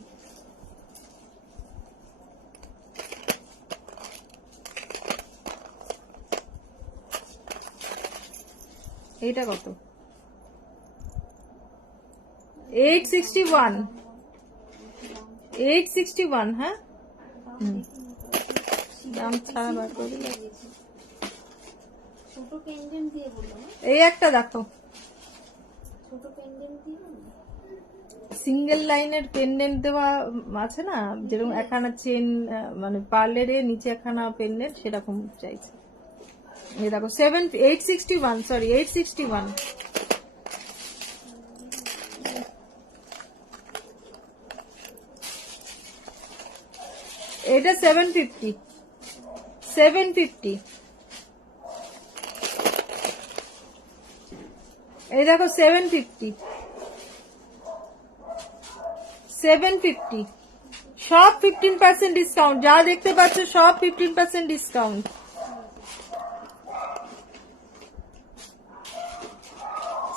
এইটা কত 861 861। হ্যাঁ দাম ছাড়া বার করে দিলে। এই একটা দেখো সিঙ্গেল লাইনের পেন্ডেন্ট দেওয়া আছে না, যেরকম একখানা চেন মানে পার্লের নিচে একখানা পেন্ডেন্ট সেরকম চাইছে। এই দেখো 861 সরি 861। এটা 750 750। এই দেখো 750 750। সব 15% ডিসকাউন্ট, যা দেখতে পাচ্ছ সব 15% discount.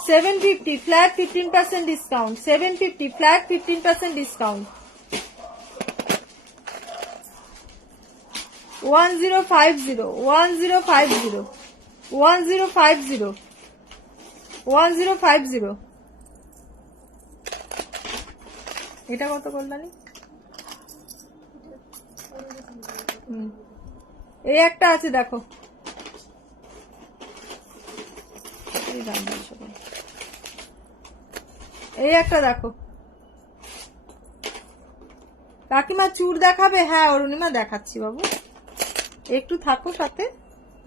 $750 flat 15% discount. $750 flat 15% discount. 1050 1050 1050 1050। এটা কত করলানি? এই একটা আছে দেখো, এই একটা দেখো। কাকিমা চুর দেখাবে? হ্যাঁ অরুণিমা দেখাচ্ছি বাবু, একটু থাকো সাথে,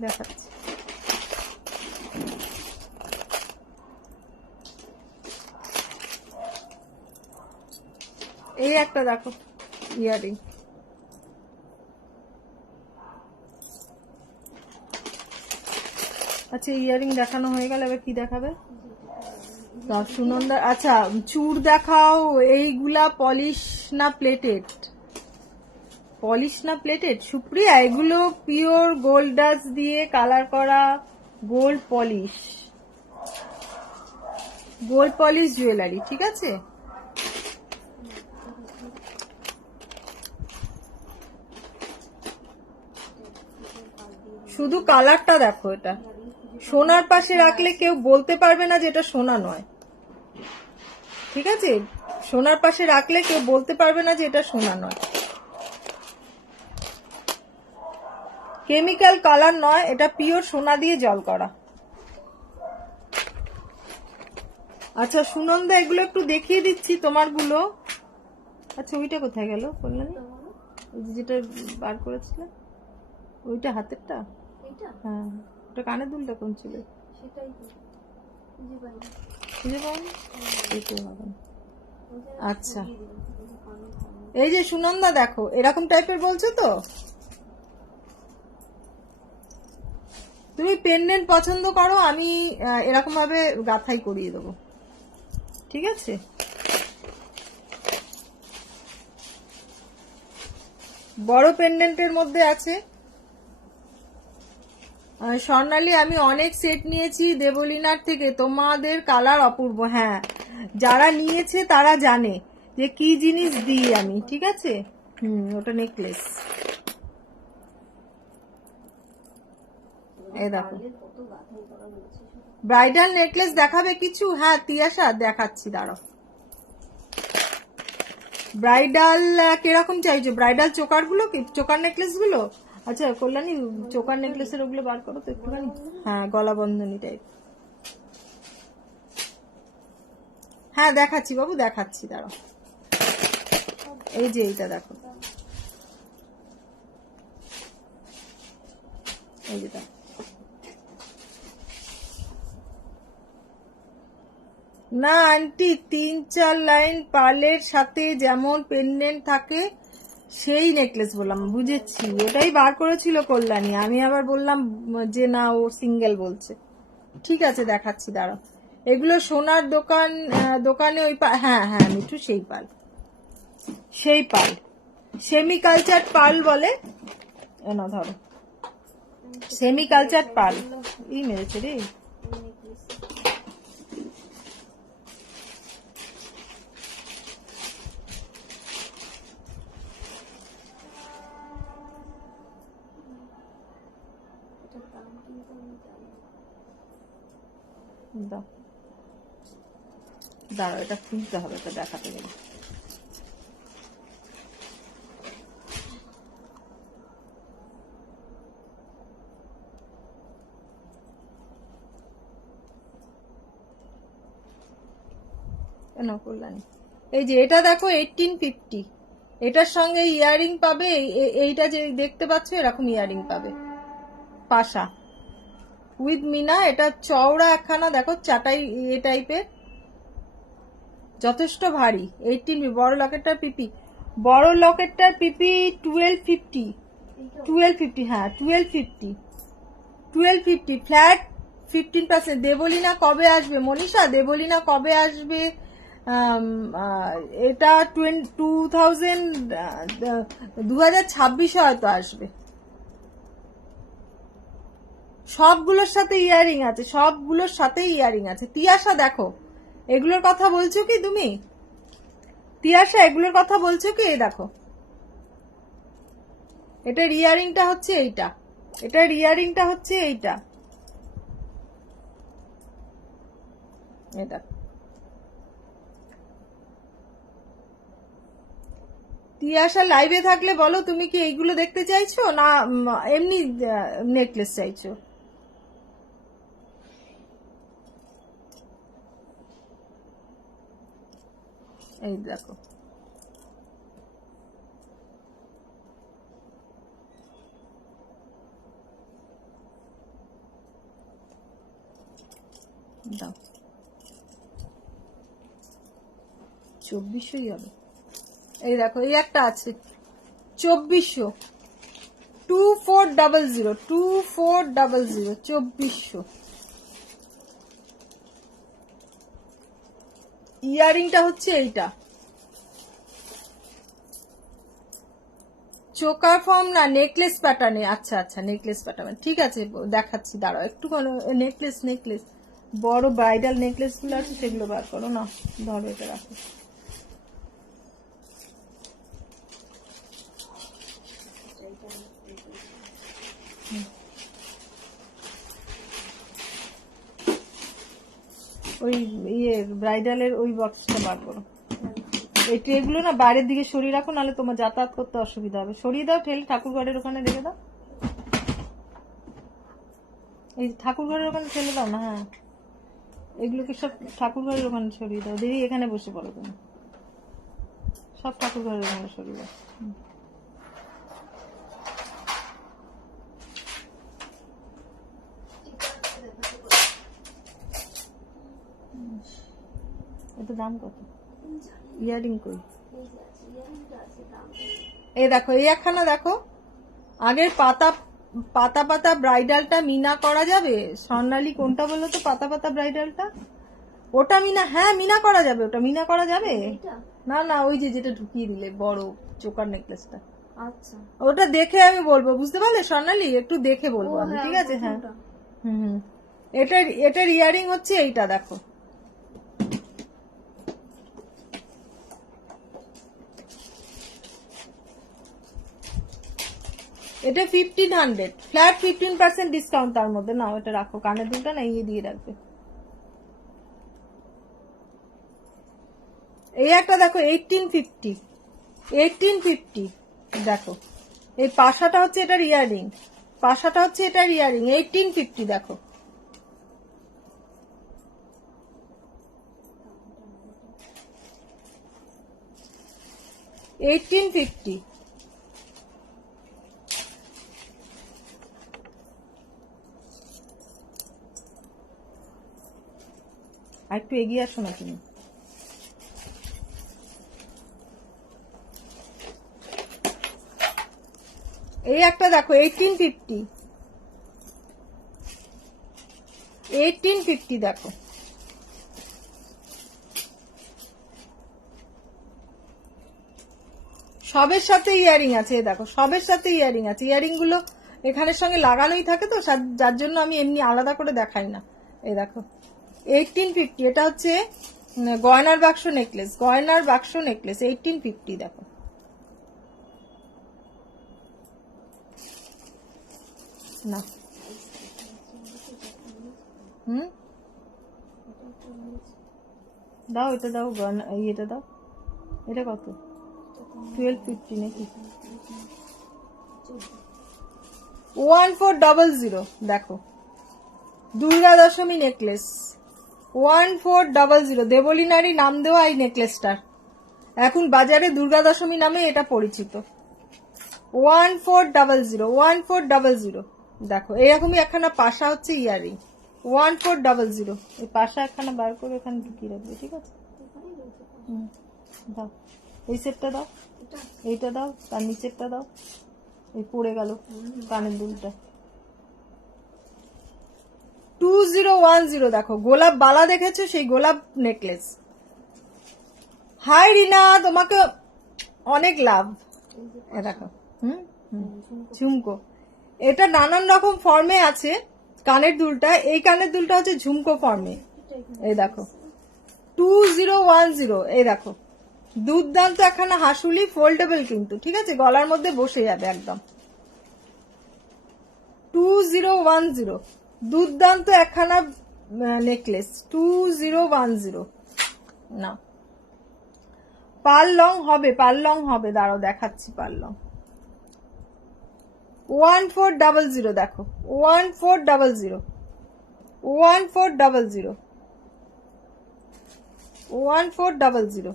দেখাচ্ছি। এই একটা দেখো ইয়ারিং। আচ্ছা ইয়ারিং দেখানো হয়ে গেল, এবার কি দেখাবে? সুনন্দা, আচ্ছা চুড় দেখাও। এইগুলা পলিশ না প্লেটেড? পলিশ না প্লেটেড সুপ্রিয়া? এগুলো পিওর গোল্ড ডাস্ট দিয়ে কালার করা gold polish, gold polish jewellery, ঠিক আছে? শুধু কালারটা দেখো। এটা সোনার পাশে রাখলে কেউ বলতে পারবে না যে এটা সোনা নয়, ঠিক আছে? সোনার পাশে রাখলে কেউ বলতে পারবে না যে এটা সোনা নয়। কেমিক্যাল কালার নয়, এটা পিওর সোনা দিয়ে জল করা। আচ্ছা সুনন্দা, এগুলো একটু দেখিয়ে দিচ্ছি তোমারগুলো। আর ছবিটা কোথায় গেল কল্যাণী? ওই যেটা বার করেছিলে, ওইটা হাতেরটা? হ্যাঁ, ওটা কানের দুলটা কোন ছিল? খুঁজে পাইনি। আচ্ছা, এই যে সুনন্দা দেখো, এরকম টাইপের বলছো তো? তুমি পেন্ডেন্ট পছন্দ করো, আমি এরকম ভাবে গাঁথাই করিয়ে দেবো, ঠিক আছে? বড় পেন্ডেন্টের মধ্যে আছে। স্বর্ণালী, আমি অনেক সেট নিয়েছি দেবলিনার থেকে, তোমাদের কালার অপূর্ব। হ্যাঁ, যারা নিয়েছে তারা জানে যে কি জিনিস দিই আমি, ঠিক আছে? ওটা নেকলেস। এই দেখো, ব্রাইডাল নেকলেস দেখাবে কিছু? হ্যাঁ তিয়াশা, দেখাচ্ছি, দাঁড়াও। ব্রাইডাল কিরকম চাইছো? ব্রাইডাল চোকার গুলো কি, চোকার নেকলেস গুলো? আচ্ছা কল্যাণী, চোকার নেকলেসের ওগুলো বার করো তো একটুখানি। হ্যাঁ, গলা বন্ধনী টাইপ। হ্যাঁ দেখাচ্ছি বাবু, দেখাচ্ছি, দাঁড়াও। এই যে এইটা দেখো, এই যে দেখো। না আন্টি, 3-4 লাইন পার্লের সাথে যেমন পেন্ডেন্ট থাকে সেই নেকলেস বললাম। বুঝেছি, ওটাই বার করেছিল কল্যাণী, আমি আবার বললাম যে না ও সিঙ্গেল বলছে। ঠিক আছে, দেখাচ্ছি, দাঁড়াও। এগুলো সোনার দোকানে ওই হ্যাঁ হ্যাঁ মিঠু, সেই পাল, সেই পাল, সেমি কালচার পাল বলে। না ধরো, সেমি কালচার পাল। এই মেরেছে রে। দাঁড়াও, এটা খুলতে হবে, এটা দেখাতে গেলে। কল্যাণী, এই যে এটা দেখো, 1850। এটার সঙ্গে ইয়ারিং পাবে, এইটা যে দেখতে পাচ্ছ এরকম ইয়ারিং পাবে, পাশা উইথ মিনা। এটা চওড়া একখানা, দেখো চাটাই এ টাইপের, যথেষ্ট ভারী। 18। বড় লকেটটার পিপি, বড় লকেটটার পিপি 1250। হ্যাঁ 1250 ফ্ল্যাট 15%। দেবলীনা কবে আসবে মনীষা? দেবলীনা কবে আসবে? এটা 2026 হয়তো আসবে। সবগুলোর সাথে ইয়ারিং আছে, সবগুলোর সাথে ইয়ারিং আছে। তিয়াশা দেখো, এগুলোর কথা বলছো কি তুমি? তিয়াশা, এগুলোর কথা বলছো কি? দেখো, এটার ইয়ারিংটা হচ্ছে এইটা, এটার ইয়ারিংটা হচ্ছে এইটা, এটা। তিয়াশা, লাইভে থাকলে বলো তুমি কি এইগুলো দেখতে চাইছো না এমনি নেকলেস চাইছো? এই দেখো, দাও, 2400 হবে। এই দেখো, এই একটা আছে 2400, 2400, 2400, 2400। ইয়ারিংটা হচ্ছে এইটা, চোকার ফর্ম না, নেকলেস প্যাটার্নে। আচ্ছা আচ্ছা, নেকলেস প্যাটার্ন, ঠিক আছে দেখাচ্ছি, দাঁড়াও একটু। নেকলেস নেকলেস বড় ব্রাইডাল নেকলেস গুলো আছে সেগুলো বার করো না, ধরো এটা রাখো। ওই ইয়ে ব্রাইডালের ওই বক্সটা বার করো। এই ট্রেগুলো না বাইরের দিকে সরিয়ে রাখো, নাহলে তোমার যাতায়াত করতে অসুবিধা হবে। সরিয়ে দাও, ঠেলে ঠাকুর ঘরের ওখানে রেখে দাও। এই ঠাকুর ঘরের ওখানে ঠেলে দাও না। হ্যাঁ, এগুলোকে সব ঠাকুর ঘরের ওখানে সরিয়ে দাও। দিদি এখানে বসে পড়ো তুমি, সব ঠাকুর ঘরের ওখানে সরিয়ে দাও। এটা দাম কত? ইয়ারিং কই? এই দেখো, এই একখানা দেখো, আগের পাতা পাতা পাতা ব্রাইডালটা মিনা করা যাবে। স্বর্ণালী কোনটা বললো তো, পাতা পাতা ব্রাইডালটা? ওটা মিনা, হ্যাঁ মিনা করা যাবে, ওটা মিনা করা যাবে। না না, ওই যে যেটা ঢুকিয়ে দিলে বড় চোকার নেকলেসটা, আচ্ছা ওটা দেখে আমি বলবো, বুঝতে পারলে স্বর্ণালী? একটু দেখে বলবো আমি, ঠিক আছে? হ্যাঁ হুম, এটার ইয়ারিং হচ্ছে এইটা, দেখো। এটা 1500 ফ্ল্যাট, 15% ডিসকাউন্ট তার মধ্যে। না ওটা রাখো, কানের দুলটা না ইয়ে দিয়ে রাখবে। এই একটা দেখো 1850, 1850 দেখো। এই পাশাটা হচ্ছে এটার ইয়ারিং, পাশাটা হচ্ছে এটার ইয়ারিং, 1850 দেখো। $1850। আর একটু এগিয়ে আসো না তুমি। এই একটা দেখো 1850, 1850 দেখো। সবের সাথে ইয়ারিং আছে, দেখো সবের সাথে ইয়ারিং আছে। ইয়ারিং গুলো এখানের সঙ্গে লাগানোই থাকে তো, যার জন্য আমি এমনি আলাদা করে দেখাই না। এই দেখো 1850, এটা হচ্ছে গয়নার বাক্স নেকলেস, গয়নার বাক্স নেকলেস 1850 দেখো। না দাও, এটা দাও, এটা দাও। এটা কত? 1250 নাকি? 1400 দেখো, দুর্গা দশমী নেকলেস 1400। দেবলীনারই নাম দেওয়া এই নেকলেসটার, এখন বাজারে দুর্গা দশমী নামে এটা পরিচিত। 1400, 1400 দেখো। এরকমই একখানা পাশা হচ্ছে ইয়ারিং, 1400। এই পাশা একখানা বার করে এখানে ঢুকিয়ে রাখবে, ঠিক আছে? দাও, এই সেটটা দাও, এইটা দাও, তার নিচেরটা দাও। এই পড়ে গেল কানের দুলটা। 2010 দেখো, গোলাপ বালা দেখেছো? সেই গোলাপ নেকলেস। হাই রিনা, তোমাকে অনেক লাভ। দেখো ঝুমকো, এটা নানান রকম ফর্মে আছে কানের দুলটা। এই কানের দুলটা হচ্ছে ঝুমকো ফর্মে। এই দেখো 2010, এই দেখো দুর্দান্ত একখানা হাসুলি, ফোল্ডেবল কিন্তু, ঠিক আছে? গলার মধ্যে বসে যাবে একদম। 2010 দুর্দান্ত একখানা নেকলেস, 2010। না পাল লং হবে, পাল লং হবে, দাঁড়াও দেখাচ্ছি পাল লং। 1400 দেখো, 1400, 1400, 1400।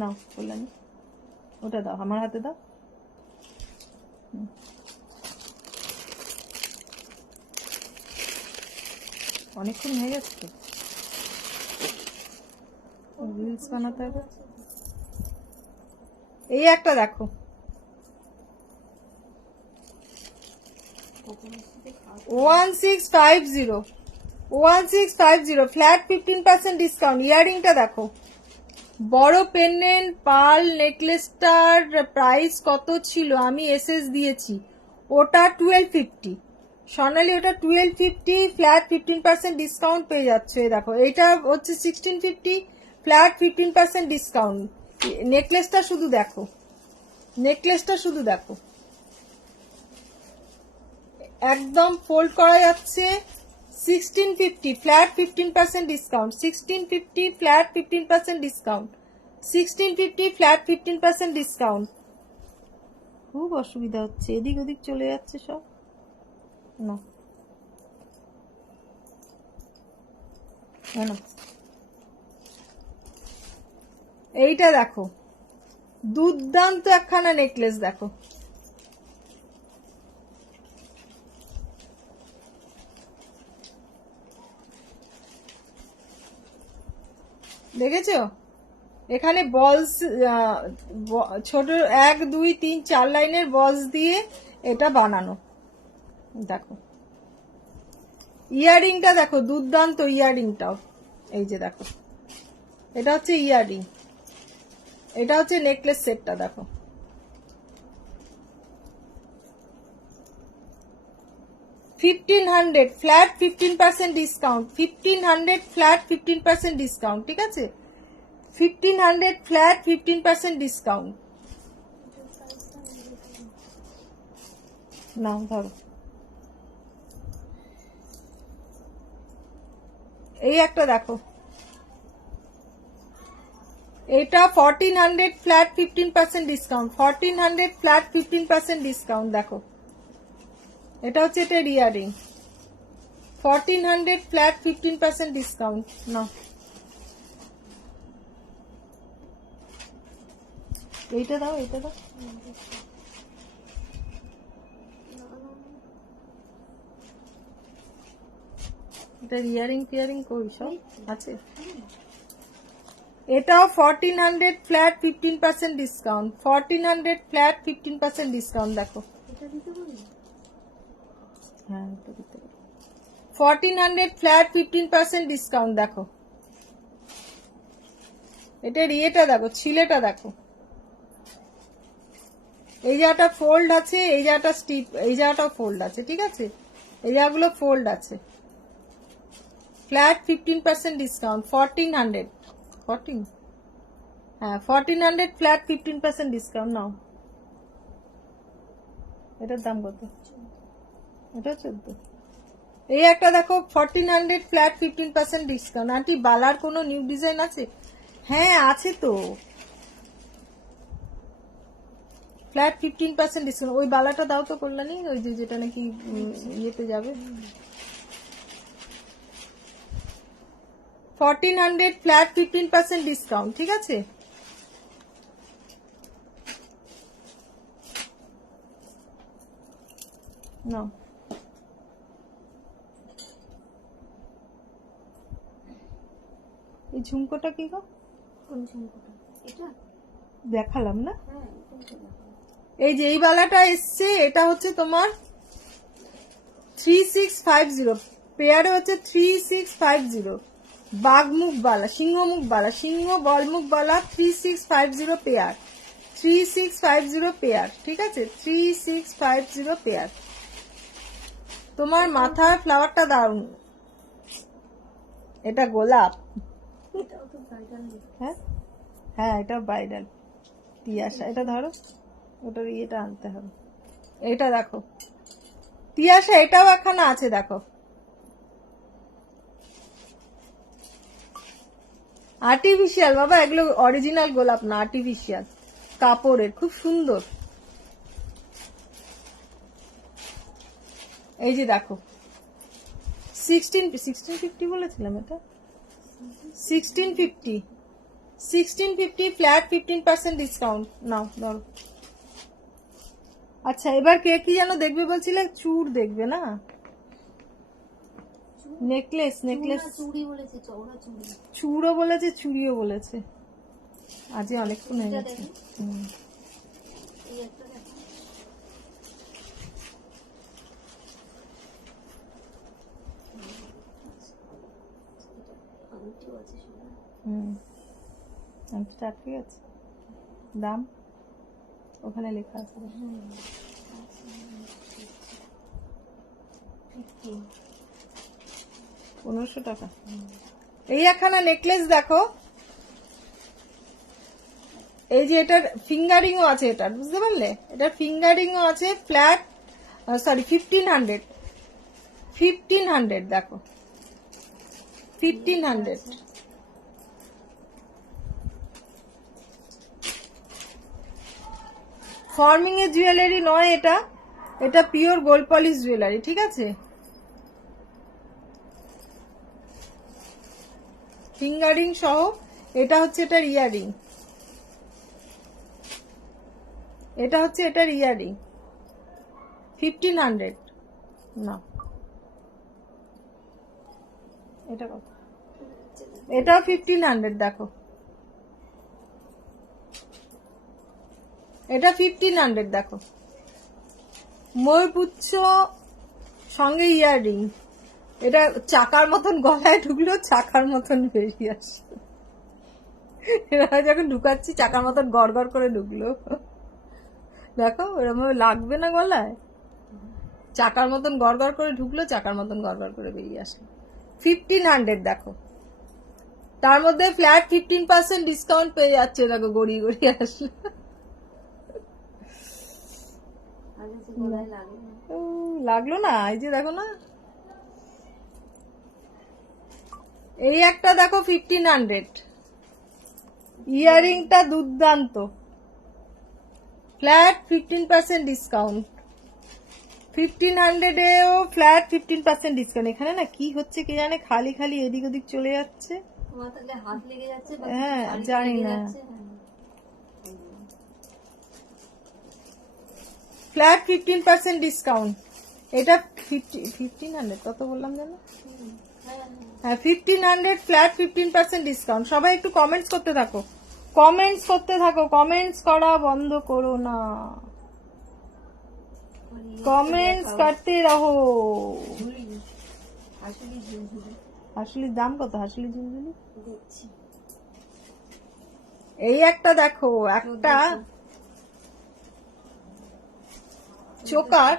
নাও বললাম, ওটা দাও, আমার হাতে দাও। অনেকক্ষণ হয়ে যাচ্ছে তো, রিলস বানাতে হবে। এই একটা দেখো, 1650 1650 ফ্ল্যাট 15% ডিসকাউন্ট। ইয়ারিংটা দেখো, বড় পেন্ডেন্ট পার্ল নেকলেসটার প্রাইস কত ছিল আমি এসএস দিয়েছি, ওটা 1250 সোনালি, ওটা 1250 ফ্ল্যাট 15% ডিসকাউন্ট পেয়ে যাচ্ছে। এই দেখো এইটা হচ্ছে 1650 ফ্ল্যাট 15% ডিসকাউন্ট। নেকলেসটা শুধু দেখো, নেকলেসটা শুধু দেখো, একদম ফোল্ড করা যাচ্ছে। 1650 flat 15% discount, 1650 flat 15% discount, 1650 flat 15% discount. খুব অসুবিধা হচ্ছে, এদিক ওদিক চলে যাচ্ছে সব। না না, এইটা দেখো, দুর্দান্ত একখানা নেকলেস দেখো, দেখেছো? এখানে বলস, ছোট 1 2 3 4 লাইনের বলস দিয়ে এটা বানানো। দেখো ইয়ারিংটা দেখো, দুর্দান্ত ইয়ারিংটাও। এই যে দেখো, এটা হচ্ছে ইয়ারিং, এটা হচ্ছে নেকলেস সেটটা দেখো। $1500 ফ্ল্যাট 15% ডিসকাউন্ট, 1500 ফ্ল্যাট 15% ডিসকাউন্ট, ঠিক আছে? 1500 ফ্ল্যাট 15% ডিসকাউন্ট। না ধরো, এই একটা দেখো, এটা 1400 ফ্ল্যাট 15% ডিসকাউন্ট, 1400 ফ্ল্যাট 15% ডিসকাউন্ট দেখো। এটা হচ্ছে এটা ইয়ারিং, 1400 ফ্ল্যাট 15% ডিসকাউন্ট। না এইটা দাও, এইটা দাও, এটা ইয়ারিং ফিয়ারিং কই সব আছে। এটাও 1400 ফ্ল্যাট 15% ডিসকাউন্ট, 1400 ফ্ল্যাট 15% ডিসকাউন্ট দেখো। হ্যাঁ, এটা দিতে পারো। 1400 ফ্ল্যাট 15% ডিসকাউন্ট দেখো। এটার ইয়েটা দেখো, ছিলেটা দেখো, এই জায়গাটা ফোল্ড আছে, এই জায়গাটা স্টিপ, এই জায়গাটাও ফোল্ড আছে, ঠিক আছে? এই জায়গাগুলো ফোল্ড আছে। ফ্ল্যাট 15% ডিসকাউন্ট, 1400 14, হ্যাঁ 1400 ফ্ল্যাট 15% ডিসকাউন্ট। নাও, এটার দাম কত? এটা 14। এই একটা দেখো 1400 ফ্ল্যাট 15% ডিসকাউন্ট। আন্টি বালার কোনো নিউ ডিজাইন আছে? হ্যাঁ আছে তো, ফ্ল্যাট 15% ডিসকাউন্ট। ওই বালাটা দাও তো কল্যাণী, ওই যে যেটা নাকি ইয়েতে যাবে। 1400 ফ্ল্যাট 15% ডিসকাউন্ট, ঠিক আছে? না এই ঝুমকোটা কি গো? কোন ঝুমকোটা? এটা দেখালাম না? হ্যাঁ, কোনটা দেখো? এই যে এই বালাটা এসছে, এটা হচ্ছে তোমার 3650, পেয়ারে হচ্ছে 3650। বাঘমুখ বালা, সিংহমুখ বালা, সিংহ বলমুখ বালা 3650 পেয়ার, 3650 পেয়ার, ঠিক আছে? 3650 পেয়ার। তোমার মাথার ফ্লাওয়ারটা দারুন, এটা গোলাপ। এটাও তো ব্রাইডাল। হ্যাঁ হ্যাঁ, এটা ব্রাইডাল তিয়াশা। এটা ধরো, ওটার ইয়েটা আনতে হবে। এটা দেখো তিয়াশা, এটাও একখানা আছে দেখো। আর্টিফিশিয়াল বাবা, এগুলো অরিজিনাল গোলাপ না, আর্টিফিশিয়াল কাপড়ের, খুব সুন্দর। এই যে দেখো 1650 বলেছিলাম, এটা 1650 ফ্ল্যাট 15% ডিসকাউন্ট। নাও ধরো। আচ্ছা এবার কে কি যেন দেখবে বলছিলে? চূড় দেখবে না, নেকলেস, নেকলেস। চুড়ি বলেছে, চওড়া চুড়ি। চূড়ও বলেছে, চুড়িও বলেছে, আজ অনেকক্ষণ হয়ে গেছে। হুম, এই একটা দেখো, আছে সোনা। আমি তো চাকরি আছে, দাম ওখানে লেখা আছে। 1500 টাকা। এই একখানা নেকলেস দেখো, এই যে এটার ফিঙ্গারিংও আছে, এটার বুঝতে পারলে, এটার ফিঙ্গারিংও আছে। ফ্ল্যাট, সরি 1500, 1500 দেখো, 1500। ফর্মিং এর জুয়েলারি নয় এটা, এটা পিওর গোল্ড পলিশ জুয়েলারি, ঠিক আছে। ফিঙ্গারিং সহ, এটা হচ্ছে এটার ইয়ারিং, এটা হচ্ছে এটার ইয়ারিং 1500। না এটা কত? এটাও 1500 দেখো, এটা 1500 দেখো। ময়ূরপুচ্ছ সঙ্গে ইয়ারিং, এটা চাকার মতন গলায় ঢুকলো, চাকার মতন বেরিয়ে আসলো। এরা যখন ঢুকাচ্ছি চাকার মতন গড় গড় করে ঢুকলো, দেখো এরকম লাগবে না গলায়, চাকার মতন গড় গড় করে ঢুকলো, চাকার মতন গড় গড় করে বেরিয়ে আসলো। 1500 দেখো, তার মধ্যে ফ্ল্যাট 15% ডিসকাউন্ট পেয়ে যাচ্ছে, দেখো গড়িয়ে গড়িয়ে আসলো। লাগলো না, এই যে দেখো না, এই একটা দেখো 1500, ইয়ারিংটা দুর্দান্ত, ফ্ল্যাট 15% ডিসকাউন্ট, 1500 এও ফ্ল্যাট 15% ডিসকাউন্ট। এখানে না কি হচ্ছে কে জানে, খালি খালি এদিক ওদিক চলে যাচ্ছে। হাত লেগে যাচ্ছে, হ্যাঁ জানি না। ফ্ল্যাট 15% ডিসকাউন্ট, এটা 1500 কত বললাম জানো? হ্যাঁ 1500 ফ্ল্যাট 15% ডিসকাউন্ট। সবাই একটু কমেন্টস করতে থাকো, কমেন্টস করতে থাকো, কমেন্টস করা বন্ধ করো না, কমেন্টস করতে রহো। হাসলির দাম কত? হাসলি ঝুলঝুলি এই একটা দেখো, একটা চোকার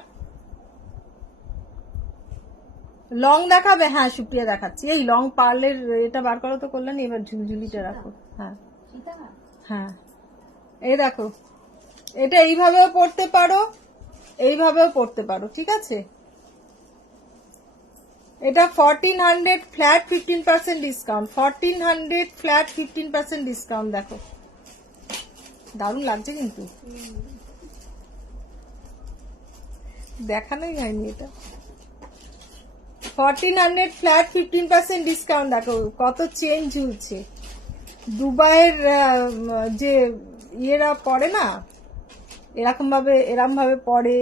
লং দেখাবে। হ্যাঁ সুপ্রিয়া দেখাচ্ছি, এই লং পার্লের এটা বার করো তো করলেন, এবার ঝুলঝুলিটা রাখো। হ্যাঁ হ্যাঁ এই দেখো, এটা এইভাবেও পড়তে পারো, এইভাবেও পড়তে পারো, ঠিক আছে। এটা 1400 ফ্ল্যাট 15% ডিসকাউন্ট, 1400 ফ্ল্যাট 15% ডিসকাউন্ট। দেখো দারুণ লাগছে কিন্তু, দেখানোই হয়নি এটা। 1400 ফ্ল্যাট 15% ডিসকাউন্ট। দেখো কত চেন ঝুলছে, দুবাইয়ের যে ইয়েরা পড়ে না, এরকম ভাবে এরম ভাবে পড়ে,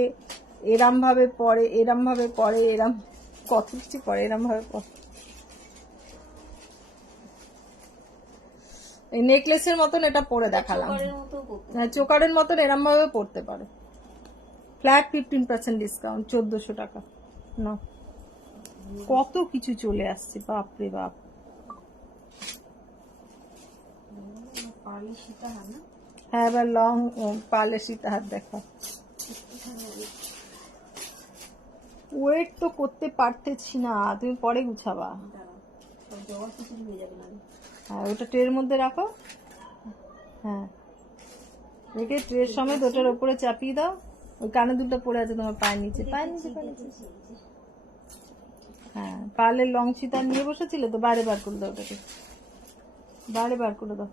এরম ভাবে পড়ে, এরম ভাবে পড়ে, এরম কত কিছু পড়ে, এরম ভাবে পড়ে। এই নেকলেসের মতন এটা পরে দেখালাম, চোকারের মতন এরম ভাবে পড়তে পারো। ফ্ল্যাট 15% ডিসকাউন্ট, 1400 টাকা। না কত কিছু চলে আসছে, বাপরে বাপ। হ্যাঁ এবার লং পার্লে সীতাহার দেখা, ওয়েট তো করতে পারতেছি না, তুমি পরে গুছাবা। হ্যাঁ ওটা ট্রের মধ্যে রাখো, হ্যাঁ রেখে ট্রের সমেত ওটার উপরে চাপিয়ে দাও। ওই কানে দুটো পড়ে আছে তোমার পায়ের নিচে, পায়ের নিচে, পায়ের নিচে। হ্যাঁ পার্লের লং সীতা নিয়ে বসেছিলে তো, বাইরে বার করে দাও ওটাকে, বাইরে বার করে দাও।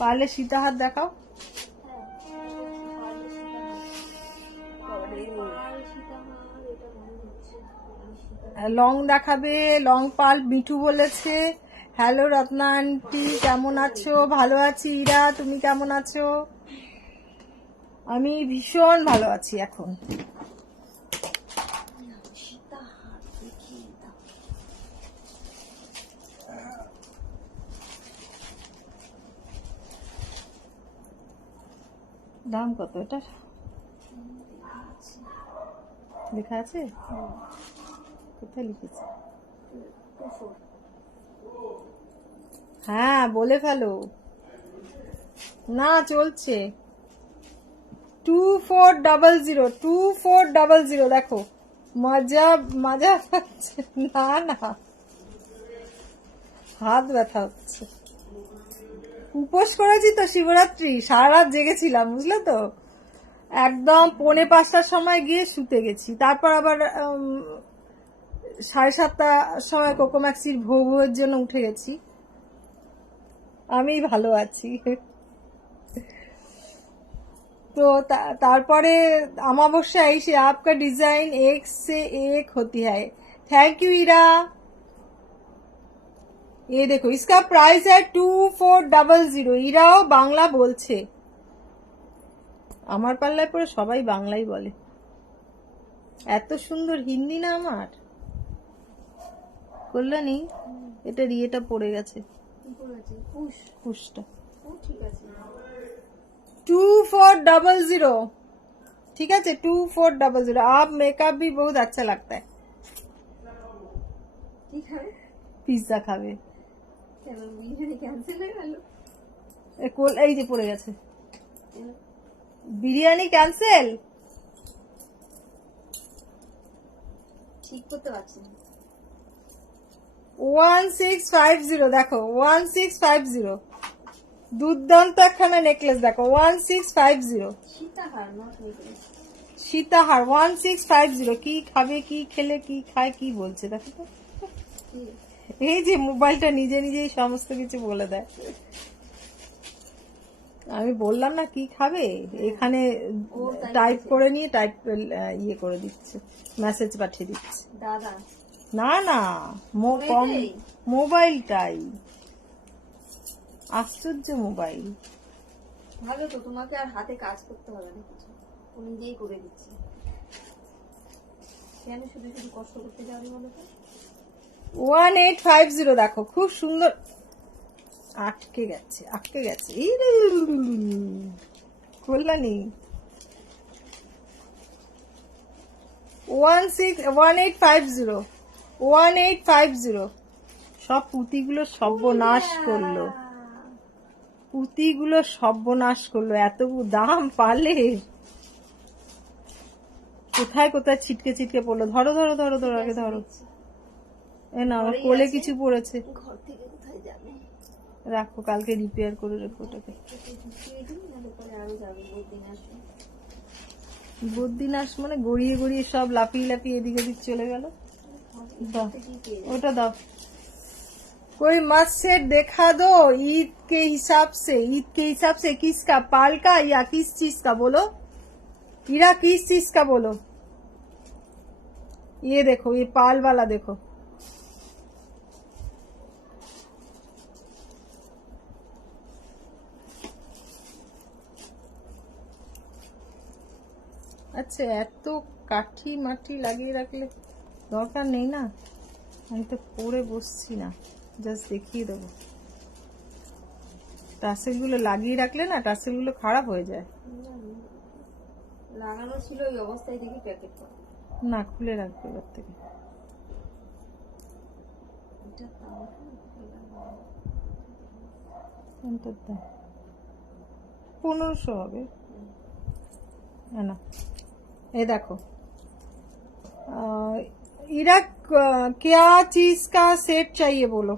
পারলে সীতাহার দেখাও। লং দেখাবে, লং পাল মিঠু বলেছে। হ্যালো রত্না আন্টি, কেমন আছো? ভালো আছি। ইরা তুমি কেমন আছো? আমি ভীষণ ভালো আছি এখন। দাম কত এটা লেখা আছে? কোথায় লিখেছে? হ্যাঁ বলে ফেলো। না চলছে 2400 2400 দেখো মজা মজা পাচ্ছে না না হাত ব্যথা হচ্ছে। উপোস করেছি তো শিবরাত্রি, সারা রাত জেগেছিলাম বুঝলে তো, একদম 4:45টার সময় গিয়ে শুতে গেছি, তারপর আবার 7:30টার সময় কোকোম্যাক্সির ভোগের জন্য উঠে গেছি। আমি ভালো আছি। तो तारपरे अमावस्या ऐसे आपका डिजाइन एक से एक होती है। थैंक यू इरा। ये देखो इसका प्राइस है 2400। ইরাও বাংলা বলছে, আমার পাল্লায় পরে সবাই বাংলাই বলে, এত সুন্দর হিন্দি না আমার। কল্যাণী এটা রিয়েটা পড়ে গেছে, কুশটা 2400। ठीक है 2400। आप मेकअप भी बहुत अच्छा लगता है। পিৎজা খাবে এই যে পড়ে গেছে বিরিয়ানি ক্যান্সেল। ঠিক করতে পারছি না। 1650 দেখো 1650 দুর্দান্ত একখানা নেকলেস দেখো 1650 সীতাহার 1650। কি খাবে কি খেলে কি খায় কি বলছে দেখো তো, এই যে মোবাইলটা নিজে নিজেই সমস্ত কিছু বলে দেয়। আমি বললাম না কি খাবে, এখানে টাইপ করে নিয়ে টাইপ ইয়ে করে দিচ্ছে, মেসেজ পাঠিয়ে দিচ্ছে। দাদা না না মোবাইলটাই আশ্চর্য মোবাইল। ভালো তো, তোমাকে আর হাতে কাজ করতে হবে না কিছু, ও নিজেই করে দিচ্ছে। কেন শুধু শুধু কষ্ট করতে যাবে বলো তো। 1850 দেখো খুব সুন্দর। আটকে গেছে কল্যাণী। 1850 সব পুঁতিগুলো সর্বনাশ করলো, পুঁতিগুলো সর্বনাশ করলো। এত দাম পালে কোথায় কোথায় ছিটকে ছিটকে পড়লো। ধরো ধরো ধরো ধরো আগে ধরো। এ না আমার কোলে কিছু পড়েছে, ঘর থেকে কোথায় যাবে, রাখো কালকে রিপেয়ার করে রেখো ওটাকে। বদ্রিনাশ মানে গড়িয়ে গড়িয়ে সব লাফিয়ে লাফিয়ে এদিক ওদিক চলে গেল। দাও ওটা দাও। कोई मस्त सेट देखा दो ईद के हिसाब से किसका, पाल का या किस चीज का बोलो, हीरा किस चीज का बोलो। ये देखो ये पाल वाला देखो, আচ্ছা এত কাঠি মাটি লাগিয়ে রাখলে দরকার নেই না, আমি তো পরে বসছি না, জাস্ট দেখিয়ে দেবো। টাসেলগুলো লাগিয়ে রাখলে না টাসেলগুলো খারাপ হয়ে যায়। লাগানো ছিল ওই অবস্থায় দেখি প্যাকেট করা, না খুলে রাখবে এবার থেকে। এটা তাও 1500 হবে না। ये देखो इरा क्या चीज का सेट चाहिए बोलो,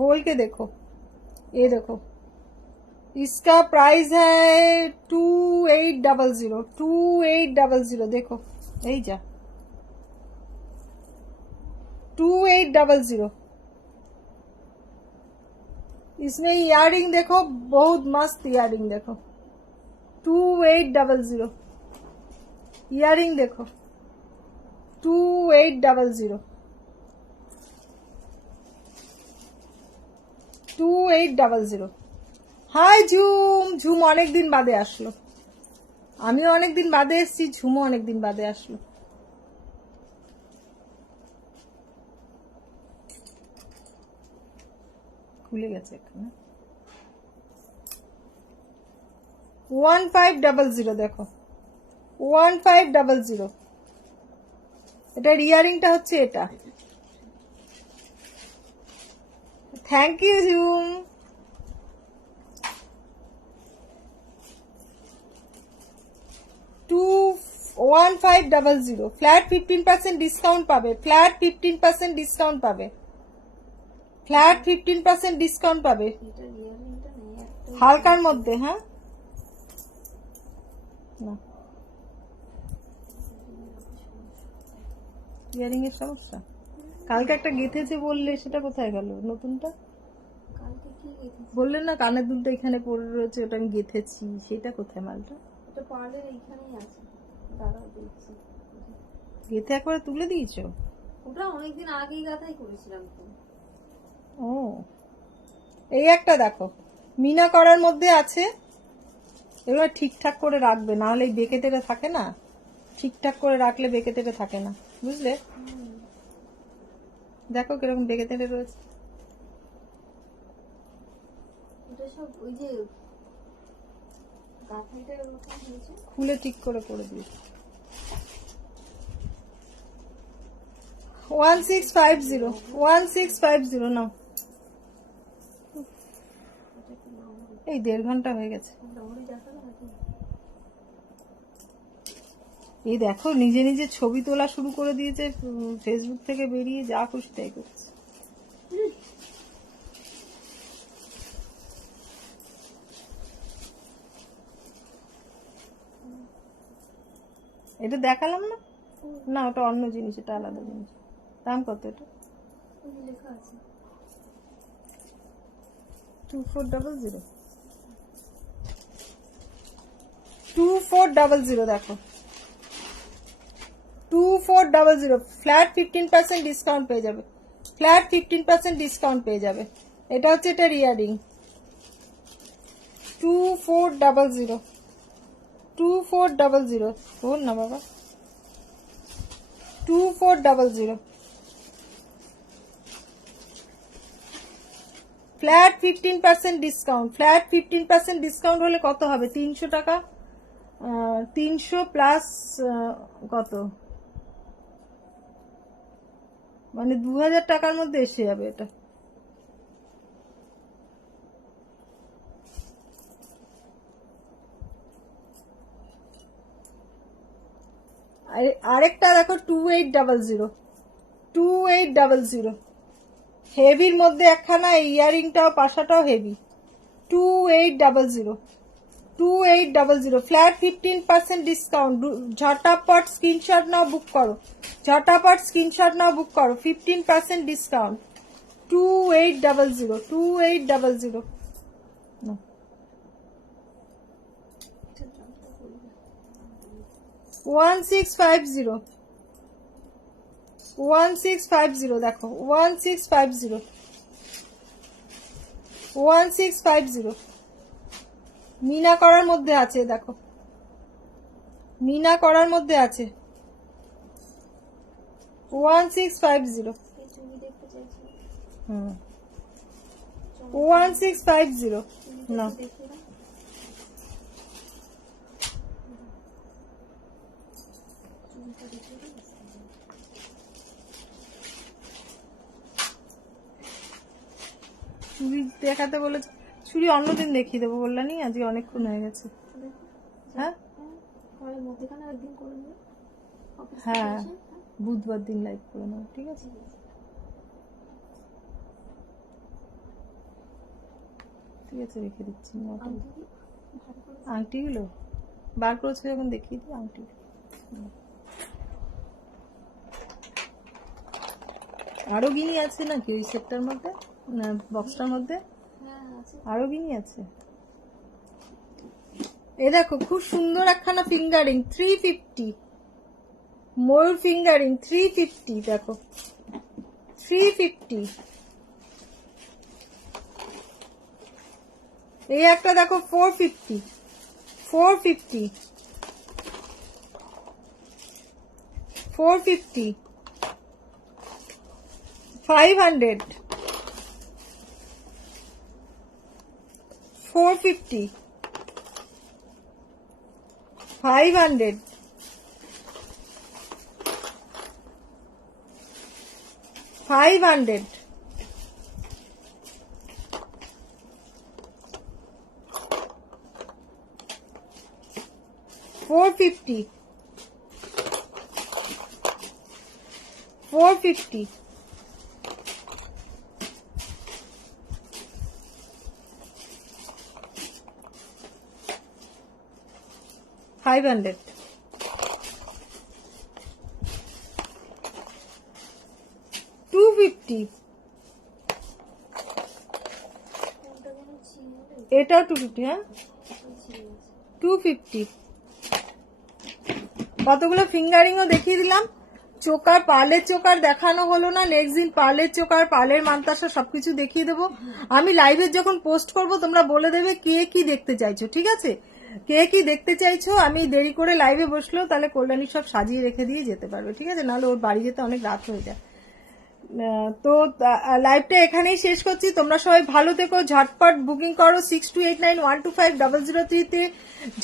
बोल के देखो। ये देखो इसका प्राइस है 2800 देखो यही जा 2800। इसमें इयररिंग देखो बहुत मस्त इयररिंग देखो 2800 इयररिंग देखो 2800। হাই ঝুম অনেকদিন বাদে আসলো, আমিও অনেকদিন বাদে এসেছি, ঝুমও অনেকদিন বাদে আসলো। খুলে গেছে এখানে। 1500 দেখো, 1500। এটার ইয়ারিংটা হচ্ছে এটা। Thank you Jhum. 1500 flat 15% discount পাবে, ফ্ল্যাট 15% ডিসকাউন্ট পাবে, ফ্ল্যাট 15% ডিসকাউন্ট পাবে এটার ইয়ারিংটা নেই একটা। হালকার মধ্যে। হ্যাঁ না, ইয়ারিং এর সমস্যা। কালকে একটা গেথেছে বললে, সেটা কোথায় গেল নতুনটা? কালকে কি গেথেছি? বললেন না কানের দুলটা এখানে পড়ে রয়েছে, ওটা আমি গেথেছি, সেটা কোথায় মালটা? এটা পার্লের এইখানেই আছে, দাঁড়াও দেখছি। গেথে একবারে তুলে দিয়েছো? ওটা অনেকদিন আগেই গাথাই করেছিলাম তো। ও, এই একটা দেখো, মিনা করার মধ্যে আছে। এবার ঠিকঠাক করে রাখবে, না হলে এই বেঁকে তেড়ে থাকে না, ঠিকঠাক করে রাখলে বেঁকে তেড়ে থাকে না, বুঝলে? দেখো কিরকম বেঁকে তেড়ে রয়েছে। এটা সব ওই যে গাথাইটার মতো হয়েছে। খুলে ঠিক করে করে দিয়েছি। 1650, 1650 নাও। এই 1.5 ঘন্টা হয়ে গেছে। দৌড়ে দেখালো নাকি? এই দেখো নিজে নিজে ছবি তোলা শুরু করে দিয়েছে, ফেসবুক থেকে বেরিয়ে যা খুশি তাই করছে। এটা দেখালাম না? না, ওটা অন্য জিনিস, এটা আলাদা জিনিস। দাম কত এটা? ওই যে লেখা আছে 2400। 2400 দেখো, 2400 ফ্ল্যাট 15% ডিসকাউন্ট পেয়ে যাবে, ফ্ল্যাট 15% ডিসকাউন্ট পেয়ে যাবে। এটা হচ্ছে এটার ইয়ারিং। 2400, 2400 বল না বাবা, 2400 ফ্ল্যাট 15% ডিসকাউন্ট। ফ্ল্যাট 15% ডিসকাউন্ট হলে কত হবে? 300 টাকা, 300 প্লাস কত, মানে 2000 টাকার মধ্যে এসে যাবে এটা। আরেকটা দেখো 2800, 2800 হেভির মধ্যে একখানা, ইয়ারিংটাও পাশাটাও হেভি। 2800, 2800 flat 15% discount. ঝটাপট স্ক্রিনশট নাও, বুক করো, ঝটাপট স্ক্রিনশট নাও, বুক করো। 15% ডিসকাউন্ট। 2800, 2800 1650, 1650 দেখো, 1650, 1650 মিনা করার মধ্যে আছে, দেখো মিনা করার মধ্যে আছে। 1650, এই চুড়ি দেখতে চাইছি। হুম 1650 না, দেখি না। চুড়িটা দেখে না। চুড়ি দেখাতে বলে, চুড়ি অন্যদিন দেখিয়ে দেবো বললানি, আজকে অনেকক্ষণ হয়ে গেছে। দেখো। হ্যাঁ হয় মধ্যখানে একদিন করে নেবে। অফিস থেকে হ্যাঁ, এসে, বুধবার দিন লাইভ করে নেবো, ঠিক আছে? ঠিক আছে, রেখে দিচ্ছি। আংটি কি? ভালো করে আংটিগুলো বার করেছে যখন দেখিয়ে দিই আংটি। আরো গিনি আছে নাকি ওই সেটটার মধ্যে, না বক্সটার মধ্যে হ্যাঁ আছে। আরো গিনি আছে? এ দেখো খুব সুন্দর একখানা ফিঙ্গারিং, 350 ময়ূর ফিঙ্গারিং 350 দেখো, 350। এই একটা দেখো 450, 450, 450, 500, 450, 500, 500, 450, 450, 500, 250, কোনটা যেন ছিল রে? এটাও 250, হ্যাঁ ছিল। 250। কতগুলো ফিঙ্গারিংও দেখিয়ে দিলাম। চোকার, পার্লের চোকার দেখানো হলো না, নেক্সট দিন পার্লের চোকার, পার্লের মান্তাসা সবকিছু দেখিয়ে দেবো। আমি লাইভে যখন পোস্ট করব তোমরা বলে দেবে কে কি দেখতে চাইছো, ঠিক আছে? কে কি দেখতে চাইছো। আমি দেরি করে লাইভে বসলেও তাহলে কল্যাণী সব সাজিয়ে রেখে দিয়ে যেতে পারবে, ঠিক আছে? নাহলে ওর বাড়ি যেতে অনেক রাত হয়ে যায়। তো লাইভটা এখানেই শেষ করছি। তোমরা সবাই ভালো থেকো, ঝটপট বুকিং করো 6289125003 তে,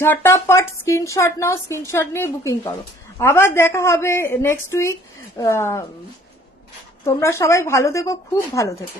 ঝটপট স্ক্রিনশট নাও, স্ক্রিনশট নিয়ে বুকিং করো। আবার দেখা হবে নেক্সট উইক। তোমরা সবাই ভালো থেকো, খুব ভালো থেকো।